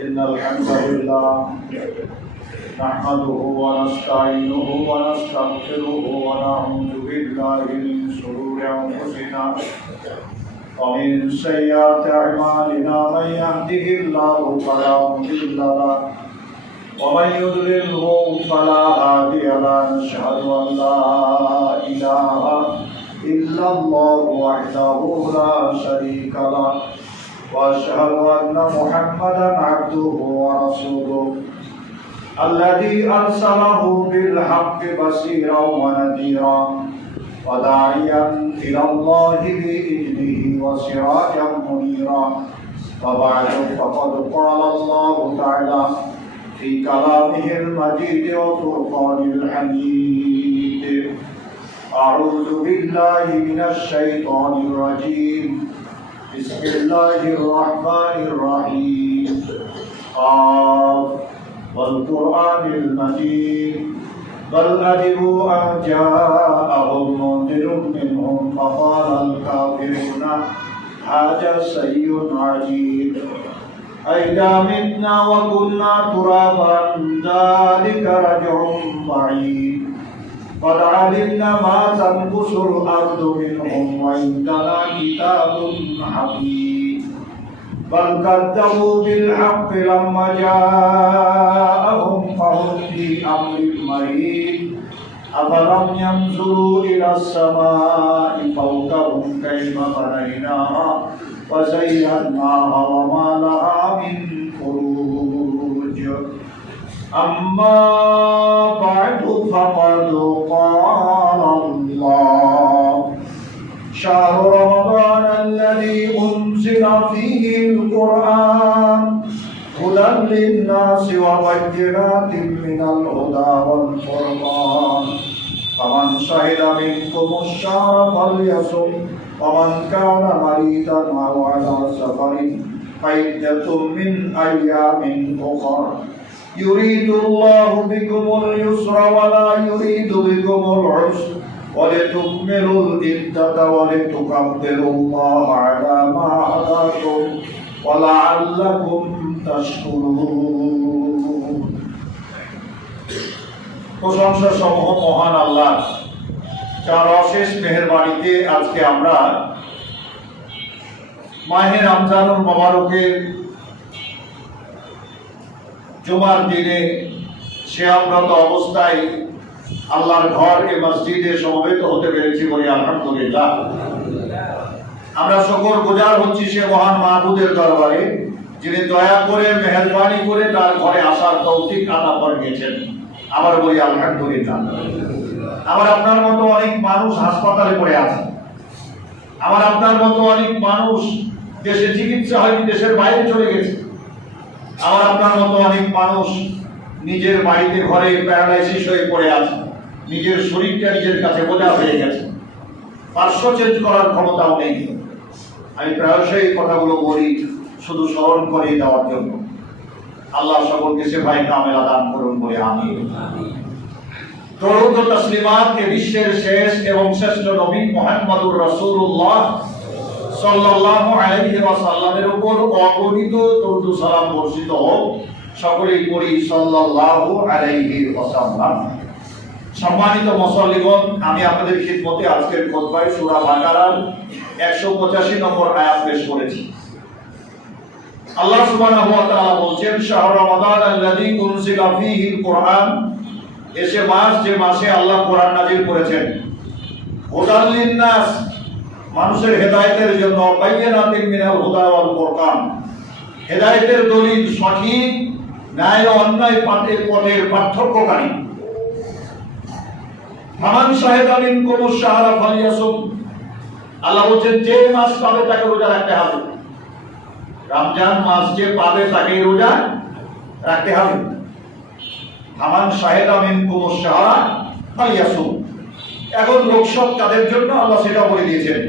إن الحمد لله نحمده ونستعينه ونستغفره ونعوذ بالله من شرور أنفسنا ومن سيئات أعمالنا من يهده الله فلا مضل له ومن يضلله فلا هادي له نشهد أن لا إله إلا الله وحده لا شريك له وأشهد أن محمدا عبده ورسوله الذي أرسله بالحق بشيرا ونذيرا وداعيا إلى الله بإذنه وسراجا منيرا وبعد فقد قال الله تعالى في كلامه المجيد وفرقان الحميد أعوذ بالله من الشيطان الرجيم بسم الله الرحمن الرحيم قاف والقرآن المجيد بل عجبوا أن جاءهم منذر منهم فقال الكافرون هذا شيء عجيب أئذا متنا وكنا ترابا ذلك رجع بعيد قد علمنا ما تنقص الأرض منهم وعندنا كتاب حفيظ بل كذبوا بالحق لما جاءهم فهم في أمر مريض أفلم ينظروا إلى السماء فوقهم كيف بنيناها وزيناها وما لها من فروج أما بعد فقد قال الله شهر رمضان الذي أنزل فيه القرآن هدى للناس وبينات من الهدى والفرقان فمن شهد منكم الشهر فليصم ومن كان مريضا أو على سفر فعدة من أيام أخر يريد الله بكم اليسر ولا يريد بكم العسر ولتكملوا العدة ولتكبروا الله على ما هداكم ولعلكم تشكرون প্রশংসা সমূহ মহান আল্লাহ যার অশেষ মেহেরবানিতে আজকে আমরা মাহে রমজানুল মুবারকের জুমার দিনে সিয়ামরত অবস্থায় আল্লাহর ঘর এ মসজিদে সমবেত হতে পেরেছি বলে আলহামদুলিল্লাহ। আমরা সকল গুজার হচ্ছি সে মহান মাহবুদের দরবারে যিনি দয়া করে মেহেরবানি করে তার ঘরে আসার তৌফিক আতা করে দিয়েছেন। আবার বলি আলহামদুলিল্লাহ। আমার আপনার মতো অনেক মানুষ হাসপাতালে পড়ে আছে, আমার আপনার মতো অনেক মানুষ দেশে চিকিৎসা হয়নি দেশের বাইরে চলে গেছে, আমার আপনার মতো অনেক মানুষ নিজের বাড়িতে ঘরে প্যারালাইসিস হয়ে পড়ে আছে, নিজের শরীরটা নিজের কাছে বোঝা হয়ে গেছে, পার্শ্ব চেঞ্জ করার ক্ষমতাও নেই। আমি প্রায়শই কথাগুলো বলি শুধু স্মরণ করে দেওয়ার জন্য। আল্লাহ সকলকে সেফাই কামেলা দান করুন বলে আমিন। দরুদ ও তাসলিমাত এ বিশ্বের শেষ এবং শ্রেষ্ঠ নবী মুহাম্মদুর রাসূলুল্লাহ সাল্লাল্লাহু আলাইহি ওয়াসাল্লামের উপর অগণিত দরুদ ও সালাম বর্ষিত হোক। সকলেই পড়ি সাল্লাল্লাহু আলাইহি ওয়াসাল্লাম। সম্মানিত মুসল্লিগণ, আমি আপনাদের খিদমতে আজকের খুতবায় সূরা বাকারার 185 নম্বর আয়াত পেশ করেছি। আল্লাহ সুবহানাহু ওয়া তাআলা বলেন, শাহর রমাদান আল্লাযী উনজিলা ফীহিল কুরআন, এসে মাস যে মাসে আল্লাহ কোরআন নাযিল করেছেন, হুদাল লিন-নাস, মানুষের হেদায়েতের জন্য, বাইয়িনাতিন মিনাল হুদা ওয়াল ফুরকান, হেদায়েতের দলিল, সঠিক ন্যায় ও অন্যায় পথের পার্থক্যকারী। ফামান শাহিদা মিনকুমুশ শাহরা ফালিয়াসুম, আল্লাহ বলেন যে মাস পাবে তাকে রোজা রাখতে হবে। রমজান মাস যে পাবে তাকে রোজা রাখতে হবে। ফামান শাহিদা মিনকুমুশ শাহরা ফালিয়াসুম, এখন লোকসব কাদের জন্য আল্লাহ সেটা বলে দিয়েছেন।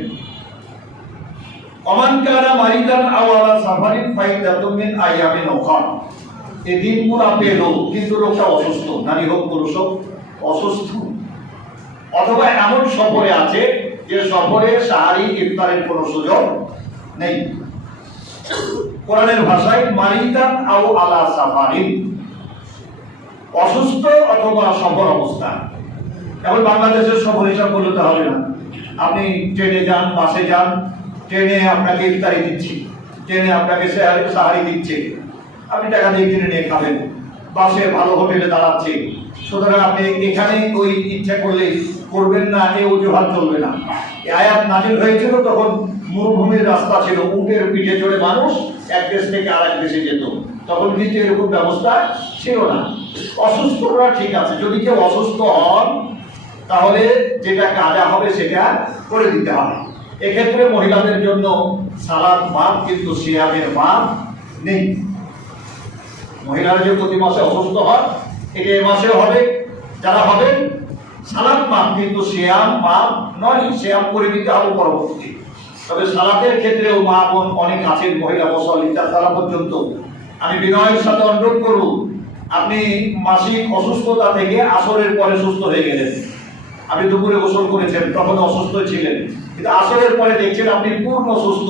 ওমান কানা মারিদান আও আলা সাফারিন ফাইদাতুম মিন আইয়ামিন উখর, এই দিনগুলো পেল কিন্তু লোকটা অসুস্থ, নারী হোক পুরুষ হোক অসুস্থ, অথবা এমন সফরে আছে যে সফরে সাহারি ইফতারের কোনো সুযোগ নেই। কোরআনের ভাষায় মারিদান আও আলা সাফারিন, অসুস্থ অথবা সফর অবস্থা। এখন বাংলাদেশের সফর হিসাব করলে তো হবে না। আপনি ট্রেনে যান, বাসে যান, ট্রেনে আপনাকে ইফতারি দিচ্ছি, ট্রেনে আপনাকে সাহারি দিচ্ছে, আপনি টাকা দিয়ে কিনে নিয়ে খাবেন, বাসে ভালো হোটেলে দাঁড়াচ্ছে, সুতরাং আপনি এখানে ওই ইচ্ছা করলে করবেন না, এই অজুহাত চলবে না। এই আয়াত নাজিল হয়েছিল তখন মরুভূমির রাস্তা ছিল, উটের পিঠে চড়ে মানুষ এক দেশ থেকে আরেক দেশে যেত, তখন কিন্তু এরকম ব্যবস্থা ছিল না। অসুস্থরা ঠিক আছে, যদি কেউ অসুস্থ হন তাহলে যেটা কাজা হবে সেটা করে দিতে হবে। এক্ষেত্রে মহিলাদের জন্য সালাত মাপ, কিন্তু সিয়ামের মাপ নেই। মহিলারা যে প্রতি মাসে অসুস্থ হয় এটা এ মাসে হবে, যারা হবে সালাত মাপ, কিন্তু সিয়াম মাপ নয়, সিয়াম করে দিতে হবে পরবর্তী। তবে সালাতের ক্ষেত্রেও মা বোন অনেক আছেন, মহিলা মুসল্লি, তারা পর্যন্ত আমি বিনয়ের সাথে অনুরোধ করব, আপনি মাসিক অসুস্থতা থেকে আসরের পরে সুস্থ হয়ে গেলেন, আপনি দুপুরে গোসল করেছেন, তখন অসুস্থ ছিলেন, কিন্তু আসরের পরে দেখছেন আপনি পূর্ণ সুস্থ।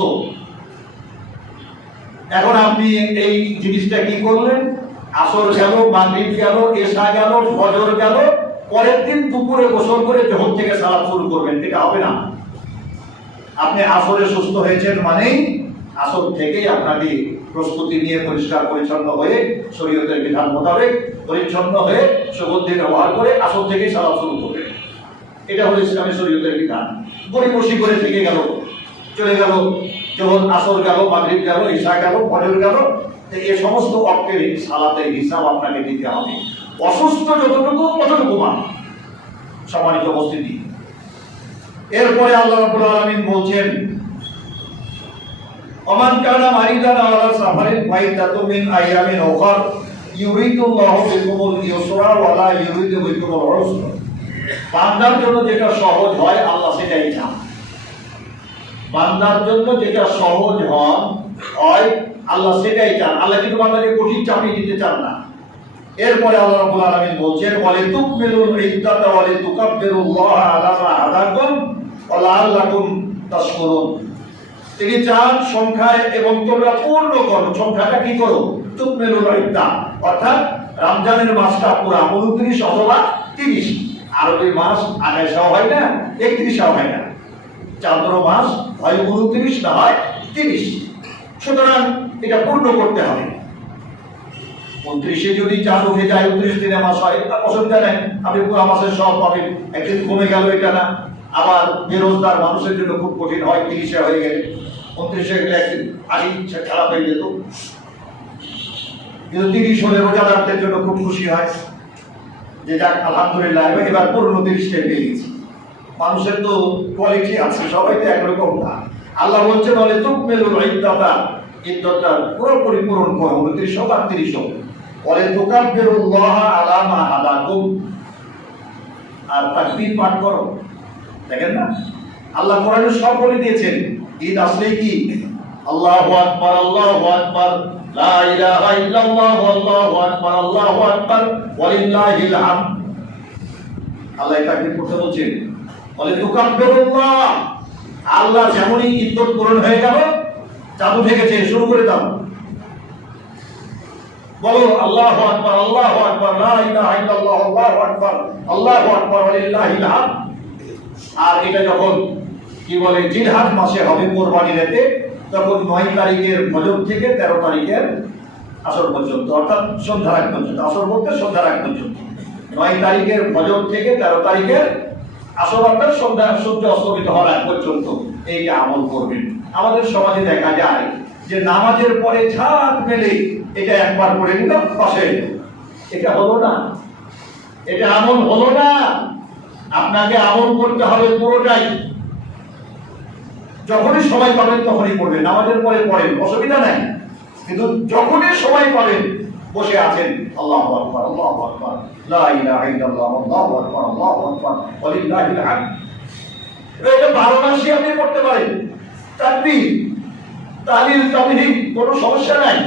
এখন আপনি এই জিনিসটা কি করলেন? আসর গেল, মাগরিব গেল, এশা গেল, ফজর গেল, পরের দিন দুপুরে গোসল করে জোহর থেকে সালাত শুরু করবেন, এটা হবে না। আপনি আসরে সুস্থ হয়েছেন মানেই আসর থেকেই আপনাকে প্রস্তুতি নিয়ে পরিষ্কার পরিচ্ছন্ন হয়ে শরীয়তের বিধান মোতাবেক পরিচ্ছন্ন হয়ে সুগন্ধি ব্যবহার করে আসর থেকেই সালাত শুরু করবেন। এটা হলো ইসলামী শরীয়তের বিধান। গড়িমসি করে থেকে গেল, চলে গেল, যখন আসর গেল, মাগরিব গেল, ঈশা গেল, ফজর গেল, এই সমস্ত অক্টের সালাতের হিসাব আপনাকে দিতে হবে। অসুস্থ যতটুকু ততটুকু মান। সম্মানিত উপস্থিতি, এরপরে আল্লাহ রাব্বুল আলামিন বলছেন, ওমান কানা মারিদান আও আলা সাফারিন ফাইদাতুম মিন আইয়ামিন উখর ইউরিদুল্লাহু বিকুমুল ইউসরা ওয়া লা ইউরিদু বিকুমুল উসরা। বান্দার জন্য যেটা সহজ হয় আল্লাহ সেটাই চান। বান্দার জন্য যেটা সহজ হয় আল্লাহ সেটাই চান। আল্লাহ কিন্তু বান্দাকে কঠিন চাপিয়ে দিতে চান না। এরপরে আল্লাহ রাব্বুল আলামিন বলছেন, ওয়ালি তুকমিলুল ইদ্দাতা ওয়ালি তুকাব্বিরুল্লাহ আলা মা হাদাকুম ওয়া লাআল্লাকুম তাশকুরুন। তিনি চান সংখ্যায় এবং তোমরা পূর্ণ করো। সংখ্যাটা কি করো? তুকমিলুল ইদ্দা, অর্থাৎ রমজানের মাসটা পুরো 29 অথবা 30। আরবি মাস 28 হয় না, 31 হয় না, চান্দ্র মাস হয় 29 না হয় 30। সুতরাং এটা পূর্ণ করতে হবে। 29-এ যদি চাঁদ উঠে যায়, 29 দিনে মাস হয়, অসুবিধা নেই, আপনি পুরো মাসের সব পাবেন। একদিন কমে গেল এটা না। আবার বেরোজগার মানুষের জন্য খুব কঠিন হয় 30-এ হয়ে গেলে, 29-এ গেলে একদিন আগেই খারাপ হয়ে যেত। কিন্তু 30 হলে রোজাদারদের জন্য খুব খুশি হয় যে যাক আলহামদুলিল্লাহ এবার পুরনো 30-টা পেয়ে গেছি। মানুষের তো কোয়ালিটি আছে, সবাই তো একরকম না। আল্লাহ বলছেন, বলে তুকমিলুল ইদ্দাতা, ইদ্দাতটা পুরোপুরি পূরণ করো, 29 হোক আর 30 হোক। বলে তুকাব্বিরুল্লাহ আলা মা হাদাকুম, আর তাকবীর পাঠ করো। দেখেন না, আল্লাহ কোরআনে সব বলে দিয়েছেন। ঈদ আসলেই কি আল্লাহু আকবার, আল্লাহু আকবার, লা ইলাহা ইল্লাল্লাহ, আল্লাহু আকবার, আল্লাহু আকবার, ওয়ালিল্লাহিল হামদ। আল্লাহ তাকবীর করতে বলছেন। বলে তুকাব্বিরুল্লাহ, আল্লাহ যেমনই ইদ্দত পূরণ হয়ে গেল, চাঁদ উঠে গেছে, শুরু করে দাও, বলো আল্লাহু আকবার, আল্লাহু আকবার, লা ইলাহা ইল্লাল্লাহ, আল্লাহু আকবার, আল্লাহু আকবার, ওয়ালিল্লাহিল হামদ। আর এটা যখন কি বলে জিলহজ মাসে হবে, কোরবানির রাতে, তখন 9 তারিখের ফজর থেকে 13 তারিখের আসর পর্যন্ত, অর্থাৎ সন্ধ্যার আগ পর্যন্ত। আসর বলতে সন্ধ্যার আগ পর্যন্ত। 9 তারিখের ফজর থেকে 13 তারিখের আসর, অর্থাৎ সন্ধ্যা সূর্য অস্তমিত হওয়ার আগ পর্যন্ত এইটা আমল করবেন। আমাদের সমাজে দেখা যায় যে নামাজের পরে ছাদ মেলে এটা একবার করে নিল, পাশে। এটা হলো না, এটা আমল হলো না। আপনাকে আমল করতে হবে পুরোটাই। যখনই সময় পাবেন তখনই পড়বেন, নামাজের পরে পড়েন, অসুবিধা নাই। কিন্তু যখনই সময় পাবেন বসে আছেন, আল্লাহু আকবার, আল্লাহু আকবার, লা ইলাহা ইল্লাল্লাহ, আল্লাহু আকবার, আল্লাহু আকবার, ওয়ালিল্লাহিল হামদ। এটা 12 মাসই আপনি পড়তে পারেন। তাকবীর, তাহলিল, তাহমিদ, কোনো সমস্যা নাই।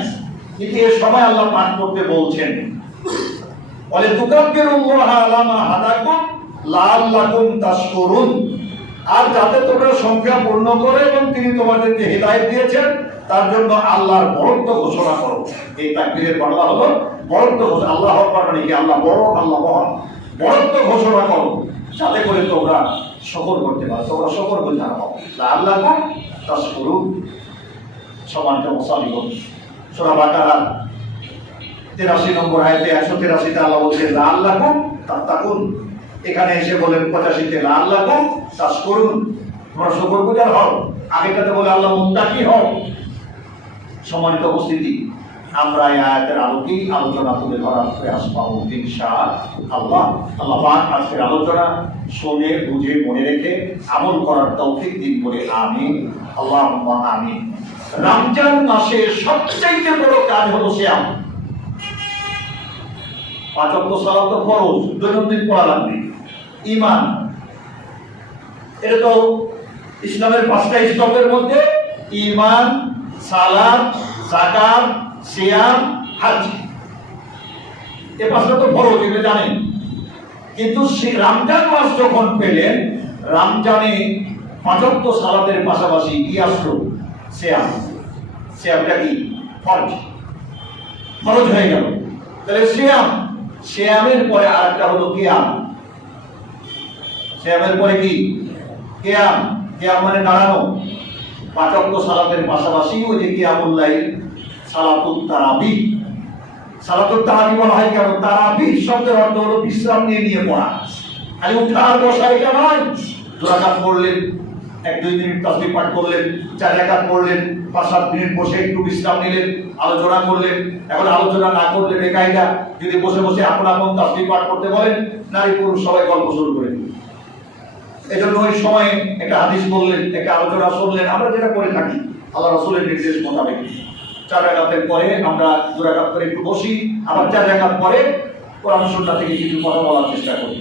কিন্তু এই সময় আল্লাহ পাঠ করতে বলছেন। বলে তুকাব্বিরুল্লাহ আলা মা হাদাকুম লাআল্লাকুম তাশকুরুন। আর যাতে তোমরা সংখ্যা পূর্ণ করে এবং তিনি তোমাদেরকে হিদায়াত দিয়েছেন তার জন্য আল্লাহর বরত্ব ঘোষণা করো। এই তাকবীরের বাংলা হলো বরত্ব ঘোষণা। আল্লাহ আকবার মানে কি? আল্লাহ বড়, আল্লাহ মহান। বরত্ব ঘোষণা করো যাতে করে তোমরা শকর করতে পারো, তোমরা শকর করতে পারো। আল্লাহ তাশকুরুন। সম্মানিত মুসলিম, সূরা বাকারা 83 নম্বর আয়াতে 183তে আল্লাহ বলছেন লাআল্লাকুম তাত্তাকুন। এখানে এসে বলেন 85তে লাআল্লাকুম তাশকুরুন, তোমরা শুকরগুজার হও। আগেটাতে বলে আল্লাহ মুত্তাকি হও। সম্মানিত উপস্থিতি, আমরা এই আয়াতের আলোকেই আলোচনা তুলে ধরার প্রয়াস পাবো ইনশাআল্লাহ। আল্লাহ পাক আজকের আলোচনা শুনে বুঝে মনে রেখে আমল করার তৌফিক দিন বলে আমিন, আল্লাহুম্মা আমিন। রমজান মাসে সবচেয়ে বড় কাজ হলো সিয়াম। 5 ওয়াক্ত সালাত তো ফরজ, দৈনন্দিন পড়া লাগবে। ঈমান, এটা তো ইসলামের 5টা স্তম্ভের মধ্যে ঈমান, সালাত, যাকাত, সিয়াম, হজ। এই 5টা তো ফরজ, এটা জানেন। কিন্তু রমজান মাস যখন পেলেন, রমজানে 5 ওয়াক্ত সালাতের পাশাপাশি কি আসলো? সিয়াম। সিয়ামটা কি? ফরজ, ফরজ হয়ে গেল। তাহলে সিয়াম, সিয়ামের পরে আরেকটা হলো কিয়াম। সিয়ামের পরে কি? কিয়াম। কিয়াম মানে দাঁড়ানো। 5 ওয়াক্ত সালাতের পাশাপাশি ওই যে কিয়ামুল লাইল, সালাতুত তারাবিহ। সালাতুত তারাবিহ বলা হয় কেন? তারাবিহ শব্দের অর্থ হলো বিশ্রাম নিয়ে নিয়ে পড়া। খালি উঠা আর বসা এটা নয়। 2 রাকাত পড়লেন, 1-2 মিনিট তাসবিহ পাঠ করলেন, 4 রাকাত পড়লেন, 5-7 মিনিট বসে একটু বিশ্রাম নিলেন, আলোচনা করলেন। এখন আলোচনা না করলে বেকায়দা যদি বসে বসে আপন আপন তাসবিহ পাঠ করতে বলেন, নারী পুরুষ সবাই গল্প শুরু করে দিন। এই জন্য ওই সময়ে একটা হাদিস বললেন, একটা আলোচনা শুনলেন, আমরা যেটা করে থাকি আল্লাহ রাসূলের নির্দেশ মোতাবেক 4 রাকাতের পরে আমরা 2 রাকাত করে একটু বসি, আবার 4 রাকাত পরে কোরআন সুন্নাহ থেকে কিছু কথা বলার চেষ্টা করি।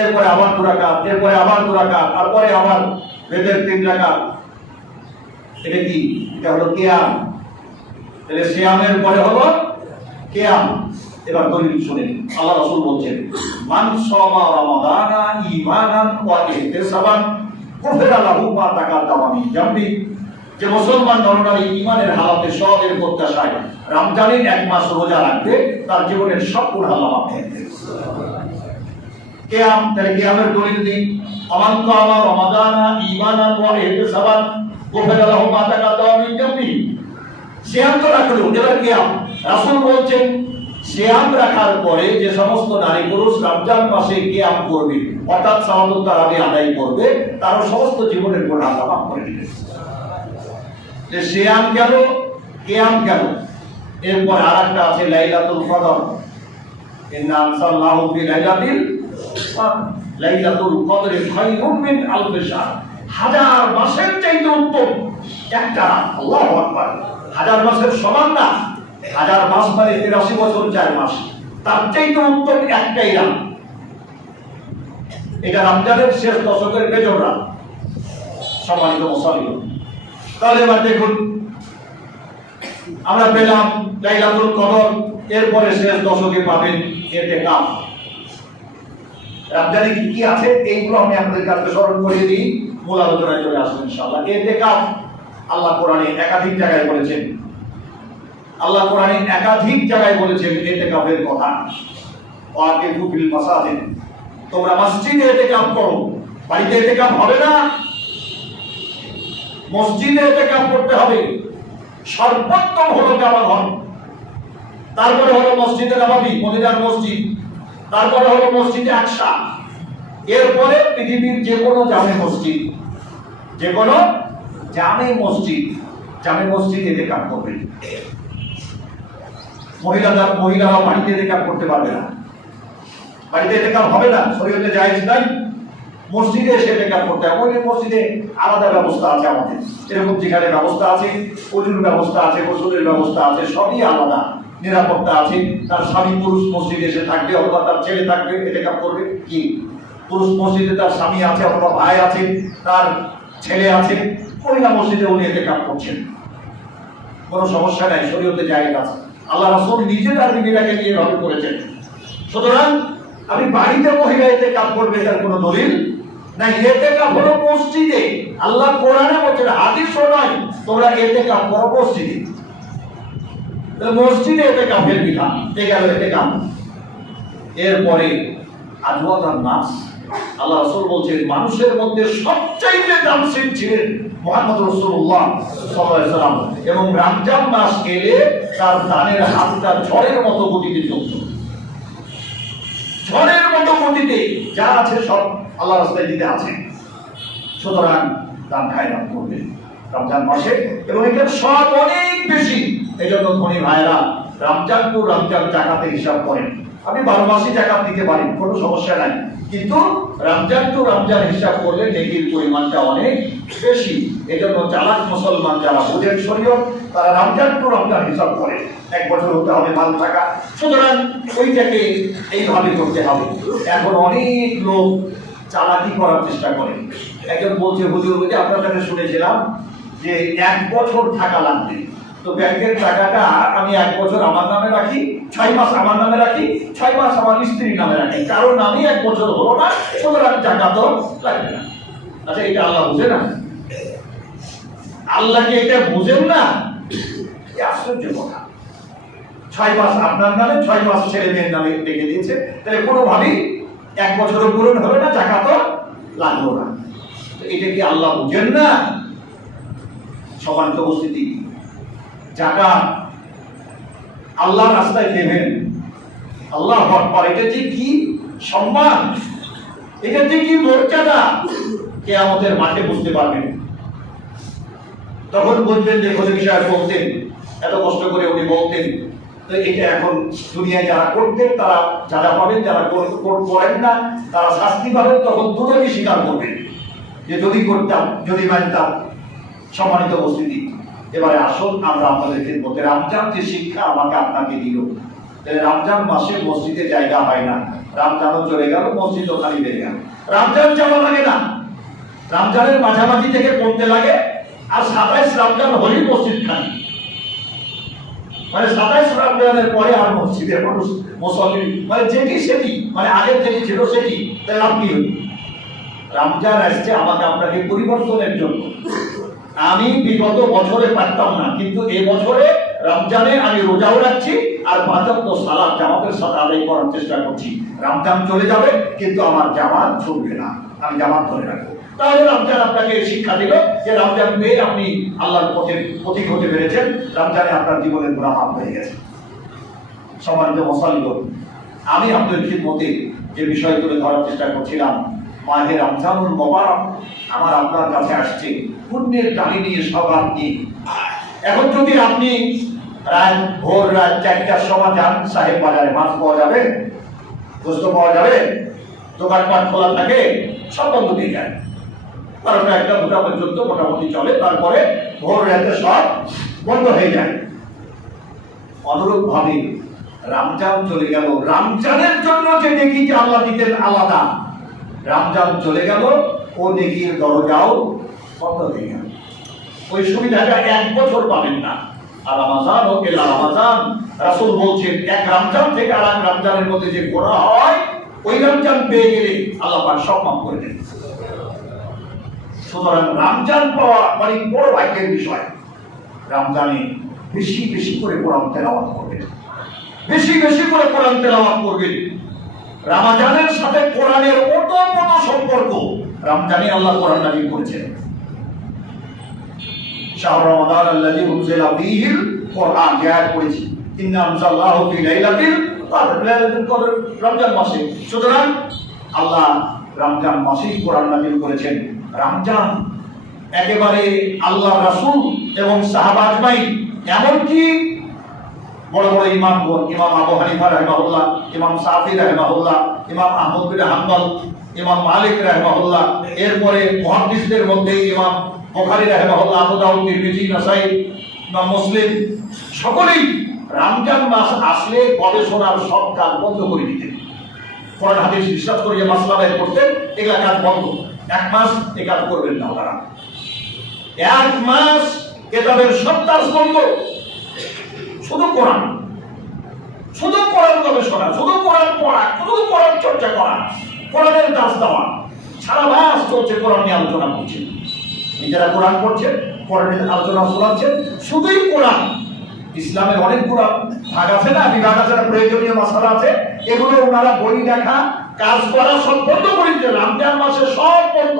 এরপরে আবার 2 রাকাত, এরপরে আবার 2 রাকাত, তারপরে আবার বেদের 3 রাকাত। এটা কি? এটা হলো কিয়াম। তাহলে সিয়ামের পরে হলো কিয়াম। এবার দলিল শুনেন। আল্লাহ রাসূল বলছেন মান সামা রমাদানা ঈমানান ওয়া ইহতিসাবান গুফিরা লাহু মা তাকাদ্দামা মিন যামবি। যে মুসলমান নরনারী ঈমানের হালাতে সওয়াবের প্রত্যাশায় রমজানের 1 মাস রোজা রাখবে, তার জীবনের সব গুনাহ মাফ হয়ে যাবে। কিয়াম, তাহলে কিয়ামের দলিল দিন। আমান কামা রমাদানা ঈমানান ওয়া ইহতিসাবান গুফিরা লাহু মা তাকাদ্দামা মিন যামবি। সিয়াম তো রাখলো, এবার কিয়াম। রাসূল বলছেন সিয়াম রাখার পরে যে সমস্ত নারী পুরুষ রমজান মাসে কিয়াম করবে, অর্থাৎ সালাতুত তারাবিহ আদায় করবে, তার সমস্ত জীবনের গুনাহ মাফ করে দিবে। যে সিয়াম কেন, কিয়াম কেন? এরপর আরেকটা আছে লাইলাতুল কদর। ইন্না আনসালনাহু ফি লাইলাতিল কদর। লাইলাতুল কদরে খায়রুম মিন আলফি শাহর। 1000 মাসের চাইতে উত্তম একটা রাত। আল্লাহু আকবার। 1000 মাসের সমান না। 1000 মাস মানে 83 বছর 4 মাস। তার চাইতে উত্তম একটাই রাত। এটা রমজানের শেষ দশকের বেজর রাত। সম্মানিত মুসলিম, তাহলে এবার দেখুন, আমরা পেলাম লাইলাতুল কদর, এরপরে শেষ দশকে পাবেন ইতিকাফ। রমজানে কি কি আছে এইগুলো আমি আপনাদের কাছে স্মরণ করিয়ে দিই, মূল আলোচনায় চলে আসবো ইনশাআল্লাহ। ইতিকাফ আল্লাহ কোরআনে একাধিক জায়গায় বলেছেন। আল্লাহ কোরআনে একাধিক জায়গায় বলেছেন ইতিকাফের কথা। ওয়াকিফু ফিল মাসাজিদ, তোমরা মসজিদে ইতিকাফ করো। বাড়িতে ইতিকাফ হবে না, মসজিদে ইতিকাফ করতে হবে। সর্বোত্তম হলো কাবা ঘর, তারপরে হলো মসজিদে নববী, মদিনার মসজিদ, তারপরে হলো মসজিদে আকসা, এরপরে পৃথিবীর যে কোনো জামে মসজিদ, যে কোনো জামে মসজিদ ইতিকাফ করবেন। মহিলারা বাড়িতে ইতিকাফ করতে পারবে না, বাড়িতে ইতিকাফ হবে না, শরীয়তে জায়েজ নাই। মসজিদে এসে ইতিকাফ করতে হবে। ওই মসজিদে আলাদা ব্যবস্থা আছে আমাদের, এরকম যেখানে ব্যবস্থা আছে, ওজুর ব্যবস্থা আছে, গোসলের ব্যবস্থা আছে, সবই আলাদা, নিরাপত্তা আছে। তার স্বামী পুরুষ মসজিদে এসে থাকবে অথবা তার ছেলে থাকবে, ইতিকাফ করবে। কি পুরুষ মসজিদে তার স্বামী আছে অথবা ভাই আছে, তার ছেলে আছে, মহিলা মসজিদে উনি ইতিকাফ করছেন, কোনো সমস্যা নাই, শরীয়তে জায়েজ আছে। আল্লাহ রাসূল নিজে তার বিবিটাকে নিয়ে এভাবে করেছেন। সুতরাং আমি বাড়িতে মহিলা ইতিকাফ করবে এটার কোনো দলিল না, ইতিকাফ হলো মসজিদে। আল্লাহ কোরআনে বলছেন, হাদিসও নয়, তোমরা ইতিকাফ করো মসজিদে। মসজিদে ইতিকাফের বিধান, এই গেল ইতিকাফ। এরপরে আজওয়াদান নাস, আল্লাহ রাসূল বলছেন মানুষের মধ্যে সবচাইতে দামশীল ছিলেন মুহাম্মদ রাসূলুল্লাহ সাল্লাল্লাহু আলাইহি ওয়াসাল্লাম, এবং রমজান মাস এলে তার দানের হাতটা ঝড়ের মতো গতিতে চলত। ঝড়ের মতো গতিতে যা আছে সব আল্লাহ রাস্তায় দিতে আছে। সুতরাং দান খায়রাত করবেন রমজান মাসে, এবং এটার সব অনেক বেশি। এই জন্য ধনী ভাইরা রমজান টু রমজান জাকাতের হিসাব করেন। আপনি 12 মাসে জাকাত দিতে পারেন, কোনো সমস্যা নাই, কিন্তু রমজান টু রমজান হিসাব করলে নেকির পরিমাণটা অনেক বেশি। এই জন্য চালাক মুসলমান যারা বুঝেন শরীয়ত, তারা রমজান টু রমজান হিসাব করে। 1 বছর হতে হবে ভালো থাকা, সুতরাং ওইটাকে এইভাবে করতে হবে। এখন অনেক লোক চালাকি করার চেষ্টা করে। একজন বলছে, হুজুর বলছে আপনার কাছে শুনেছিলাম যে 1 বছর থাকা লাগবে, তো ব্যাংকের টাকাটা আমি 1 বছর আমার নামে রাখি, 6 মাস আমার নামে রাখি, 6 মাস আমার স্ত্রীর নামে রাখি, কারণ আমি 1 বছর হলো না, সুতরাং টাকা তো লাগবে না। আচ্ছা, এটা আল্লাহ বুঝে না? আল্লাহ কি এটা বুঝেন না? আশ্চর্য কথা। 6 মাস আপনার নামে, 6 মাস ছেলে মেয়ের নামে রেখে দিয়েছে, তাহলে কোনোভাবেই 1 বছরও পূরণ হবে না, টাকা তো লাগলো না। এটা কি আল্লাহ বুঝেন না? সম্মানিত উপস্থিতি, জাকাত আল্লাহ রাস্তায় দেবেন, আল্লাহু আকবার, এটা যে কি সম্মান, এটা যে কি মর্যাদা, কিয়ামতের মাঠে বুঝতে পারবেন। তখন বুঝবেন যে খোদা বিষয় বলতেন, এত কষ্ট করে উনি বলতেন। তো এটা এখন দুনিয়ায় যারা করতেন তারা যারা পাবেন, যারা করেন না তারা শাস্তি পাবেন, তখন দুটোকে স্বীকার করবেন যে যদি করতাম, যদি মানতাম। সম্মানিত উপস্থিতি, এবারে আসুন আমরা আপনাদেরকে বলতে, রমজান যে শিক্ষা আমাকে আপনাকে দিল, রমজান মাসে মসজিদে জায়গা হয় না, রমজানও চলে গেল, মসজিদও খালি হয়ে গেল। রমজান যাওয়া লাগে না, রমজানের মাঝামাঝি থেকে পড়তে লাগে, আর 27 রমজান হলেই মসজিদ খালি। মানে 27 রমজানের পরে আর মসজিদের মানুষ মুসল্লি মানে যেটি সেটি, মানে আগের যেটি ছিল সেটি, তাই লাভ কি হল? রমজান আসছে আমাকে আপনাকে পরিবর্তনের জন্য। আমি বিগত বছরে পারতাম না, কিন্তু এই বছরে রমজানে আমি রোজাও রাখছি আর 5 ওয়াক্ত সালাত জামাতের সাথে আদায় করার চেষ্টা করছি। রমজান চলে যাবে কিন্তু আমার জামাত ছুটবে না, আমি জামাত ধরে রাখবো। তাহলে রমজান আপনাকে শিক্ষা দিল যে রমজান পেয়ে আপনি আল্লাহর পথের পথিক হতে পেরেছেন, রমজানে আপনার জীবনের গুনাহ মাফ হয়ে গেছে। সম্মানিত মুসল্লিগণ, আমি আপনাদের খিদমতে যে বিষয় তুলে ধরার চেষ্টা করছিলাম, মাহে রমজানুল মুবারক আমার আপনার কাছে আসছে পুণ্যের টানি নিয়ে, সবার নিয়ে। এখন যদি আপনি ভোর রাত 4টার সময় যান সাহেব বাজারে, মাছ পাওয়া যাবে, গোস্ত পাওয়া যাবে, দোকানপাট খোলা থাকে, সব বন্ধ দিয়ে যায়, 12টা 1টা 2টা পর্যন্ত মোটামুটি চলে, তারপরে ভোর রাতে সব বন্ধ হয়ে যায়। অনুরূপ ভাবে রমজান চলে গেল, রমজানের জন্য যে নেকিটা আল্লাহ দিতেন আলাদা, রমজান চলে গেল, ও নেকির দরজাও বন্ধ হয়ে গেল। ওই সুবিধাটা 1 বছর পাবেন না। আর রমজান ও কেলা রমজান, রাসূল বলছেন 1 রমজান থেকে আর 1 রমজানের মধ্যে যে গুনাহ হয়, ওই রমজান পেয়ে গেলে আল্লাহ পাক সব মাফ করে দেন। সুতরাং রমজান পাওয়া মানে বড় ভাগ্যের বিষয়। রমজানে বেশি বেশি করে কোরআন তেলাওয়াত করবেন, বেশি বেশি করে কোরআন তেলাওয়াত করবেন। রমজানের সাথে কোরআনের ওতপ্রোত সম্পর্ক। রমজানে আল্লাহ কোরআন নাযিল করেছেন, শাহর রমাদান আল্লাযী উনজিলা ফীহিল কোরআন, আয়াত পড়েছি, ইন্না আনজালনাহু ফী লাইলাতিল কদর, লাইলাতুল কদর রমজান মাসে। সুতরাং আল্লাহ রমজান মাসেই কোরআন নাযিল করেছেন। রমজান একেবারে আল্লাহ রাসূল এবং সাহাবা আজমাইন, এমনকি বড় বড় ইমামগণ, ইমাম আবু হানিফা রাহিমাহুল্লাহ, ইমাম শাফি রাহিমাহুল্লাহ, ইমাম আহমদ বিন হাম্বল, ইমাম মালিক রাহিমাহুল্লাহ, এরপরে মুহাদ্দিসদের মধ্যে ইমাম বুখারী রাহিমাহুল্লাহ, আবু দাউদ, তিরমিজি, নাসাই, ইমাম মুসলিম, সকলেই রমজান মাস আসলে গবেষণার সব কাজ বন্ধ করে দিতেন। কোরআন হাদিস রিসার্চ করে যে মাসলা বের করতেন, এগুলা কাজ বন্ধ। 1 মাস এই কাজ করবেন না ওনারা। 1 মাস কিতাবের সব কাজ বন্ধ, শুধু কোরআন, শুধু কোরআন গবেষণা, শুধু কোরআন পড়া, শুধু কোরআন চর্চা করা, কোরআনের দাস দেওয়া, সারা মাস চলছে কোরআন নিয়ে আলোচনা করছেন, নিজেরা কোরআন পড়ছেন, কোরআনের আলোচনা শোনাচ্ছেন, শুধুই কোরআন। ইসলামের অনেকগুলো ভাগ আছে না, বিভাগ আছে না, প্রয়োজনীয় মশালা আছে, এগুলো ওনারা বই দেখা কাজ করা সব বন্ধ করে দিতে, রমজান মাসে সব বন্ধ।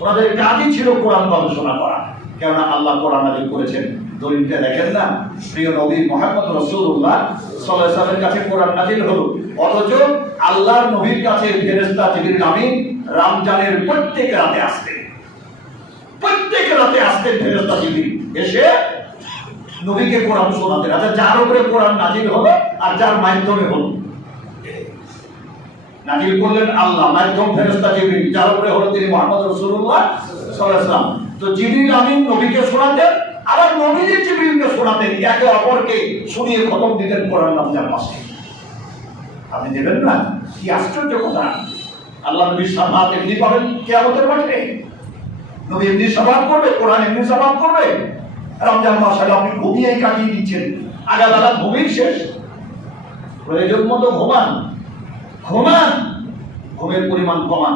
ওনাদের কাজই ছিল কোরআন গবেষণা করা, কেননা আল্লাহ কোরআন নাযিল করেছেন। দলিলটা দেখেন না, প্রিয় নবী মুহাম্মদ রাসূলুল্লাহ সাল্লাল্লাহু আলাইহি ওয়াসাল্লামের কাছে কোরআন নাযিল হলো, অথচ আল্লাহর নবীর কাছে ফেরেশতা জিবরিল আমিন রমজানের প্রত্যেক রাতে আসতেন। প্রত্যেক রাতে আসতেন ফেরেশতা জিবরিল, এসে নবীকে কোরআন শোনাতেন। আচ্ছা, যার উপরে কোরআন নাযিল হলো আর যার মাধ্যমে হলো, নাযিল করলেন আল্লাহ, মাধ্যম ফেরেশতা জিবরিল, যার উপরে হলো তিনি মুহাম্মদ রাসূলুল্লাহ সাল্লাল্লাহু আলাইহি ওয়াসাল্লাম। তো জিবরিল আমিন নবীকে শোনাতেন, আবার নবী জিবরিলকে শোনাতেন, একে অপরকে শুনিয়ে খতম দিতেন কোরআন রমজান মাসে। আপনি দেবেন না? কি আশ্চর্য কথা! আল্লাহ নবীর শাফাত এমনি পাবেন কিয়ামতের মাঠে। নবী এমনি শাফাত করবে, কোরআন এমনি শাফাত করবে। রমজান মাস হলে আপনি ঘুমিয়েই কাটিয়ে দিচ্ছেন, আগাবেলা ঘুমিয়ে শেষ। প্রয়োজন মতো ঘুমান, ঘুমান, ঘুমের পরিমাণ কমান,